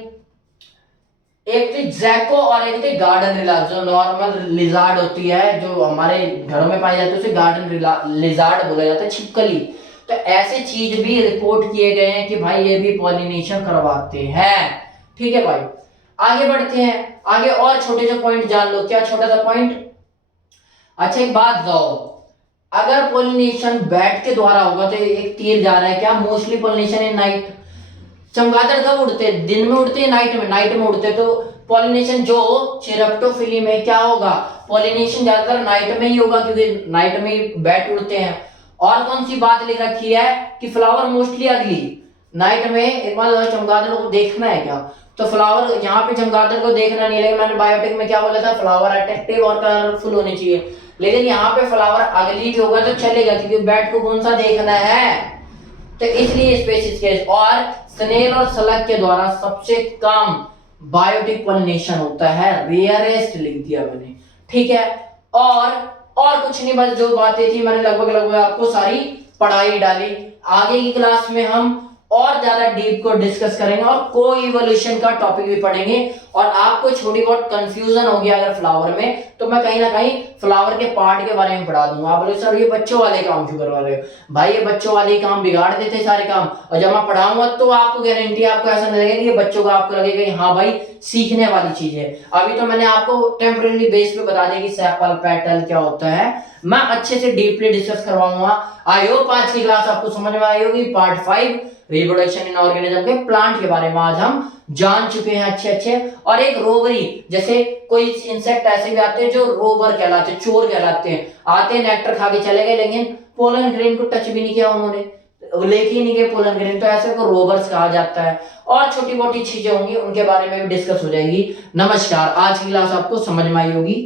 एक थी जैको और एक थी गार्डन लिजार्ड, जो नॉर्मल लिजार्ड होती है जो हमारे घरों में पाई जाती है उसे गार्डन लिजार्ड बोला जाता है, छिपकली। तो ऐसे चीज भी रिपोर्ट किए गए हैं कि भाई ये भी पॉलिनेशन करवाते हैं, ठीक है भाई। आगे बढ़ते हैं, आगे और छोटे से पॉइंट जान लो, क्या छोटा सा पॉइंट। अच्छा एक बात बताओ, अगर पॉलिनेशन बैट के द्वारा होगा तो एक तीर जा रहा है, क्या मोस्टली पॉलिनेशन इन नाइट, चमगादड़ कब उड़ते हैं? दिन में उड़ते हैं, नाइट में? नाइट में उड़ते हैं। तो पॉलिनेशन जो चिरप्टोफिली में क्या होगा, पॉलिनेशन ज्यादातर नाइट में ही होगा, क्योंकि नाइट में ही बैट उड़ते हैं। और कौन सी बात लिख रखी है कि फ्लावर मोस्टली अर्ली, नाइट में। एक बार चमगादड़ को देखना है क्या, तो फ्लावर यहाँ पे चमगादड़ को देखना नहीं, लेकिन मैंने बायोटिक में क्या बोला था, फ्लावर अट्रैक्टिव और कलरफुल होने चाहिए। लेकिन यहाँ पे फ्लावर अगली भी होगा तो चलेगा, क्योंकि बैट को कौन सा देखना है, तो इसलिए स्पेसिस केस। और स्नेल और स्लग के द्वारा सबसे कम बायोटिक पॉलिनेशन होता है, रेयरेस्ट लिख दिया मैंने, ठीक है। और कुछ नहीं, बस जो बातें थी मैंने लगभग आपको सारी पढ़ाई डाली। आगे की क्लास में हम और ज्यादा डीप को डिस्कस करेंगे और को इवोल्यूशन का टॉपिक भी पढ़ेंगे। और आपको छोटी बहुत कंफ्यूजन होगी अगर फ्लावर में, तो मैं कहीं ना कहीं फ्लावर के पार्ट के बारे में पढ़ा दूंगा। आप बोले सर ये बच्चों वाले काम क्यों करवा रहे हो? भाई ये बच्चों वाले काम बिगाड़ देते सारे काम, और जब मैं पढ़ाऊंगा तो आपको गारंटी, आपको ऐसा नहीं लगेगा कि ये बच्चों का, आपको लगेगा हाँ भाई सीखने वाली चीज है। अभी तो मैंने आपको टेम्परेरी बेस पे बता दिया कि सेपल पेटल क्या होता है, मैं अच्छे से डीपली डिस्कस करवाऊंगा। आई होप आज की क्लास आपको समझ में आई होगी। पार्ट 5 रिप्रोडक्शन इन ऑर्गेनिज्म के प्लांट के बारे में आज हम जान चुके हैं अच्छे। और एक रोबरी, जैसे कोई इंसेक्ट ऐसे भी आते हैं जो रोबर कहलाते हैं, चोर कहलाते हैं, आते हैं नेक्टर खा के चले गए, लेकिन पोलन ग्रेन को टच भी नहीं किया उन्होंने, लेके ही नहीं गए पोलन ग्रेन, तो ऐसे को रोबर्स कहा जाता है। और छोटी मोटी चीजें होंगी उनके बारे में भी डिस्कस हो जाएगी। नमस्कार, आज की क्लास आपको समझ में आई होगी।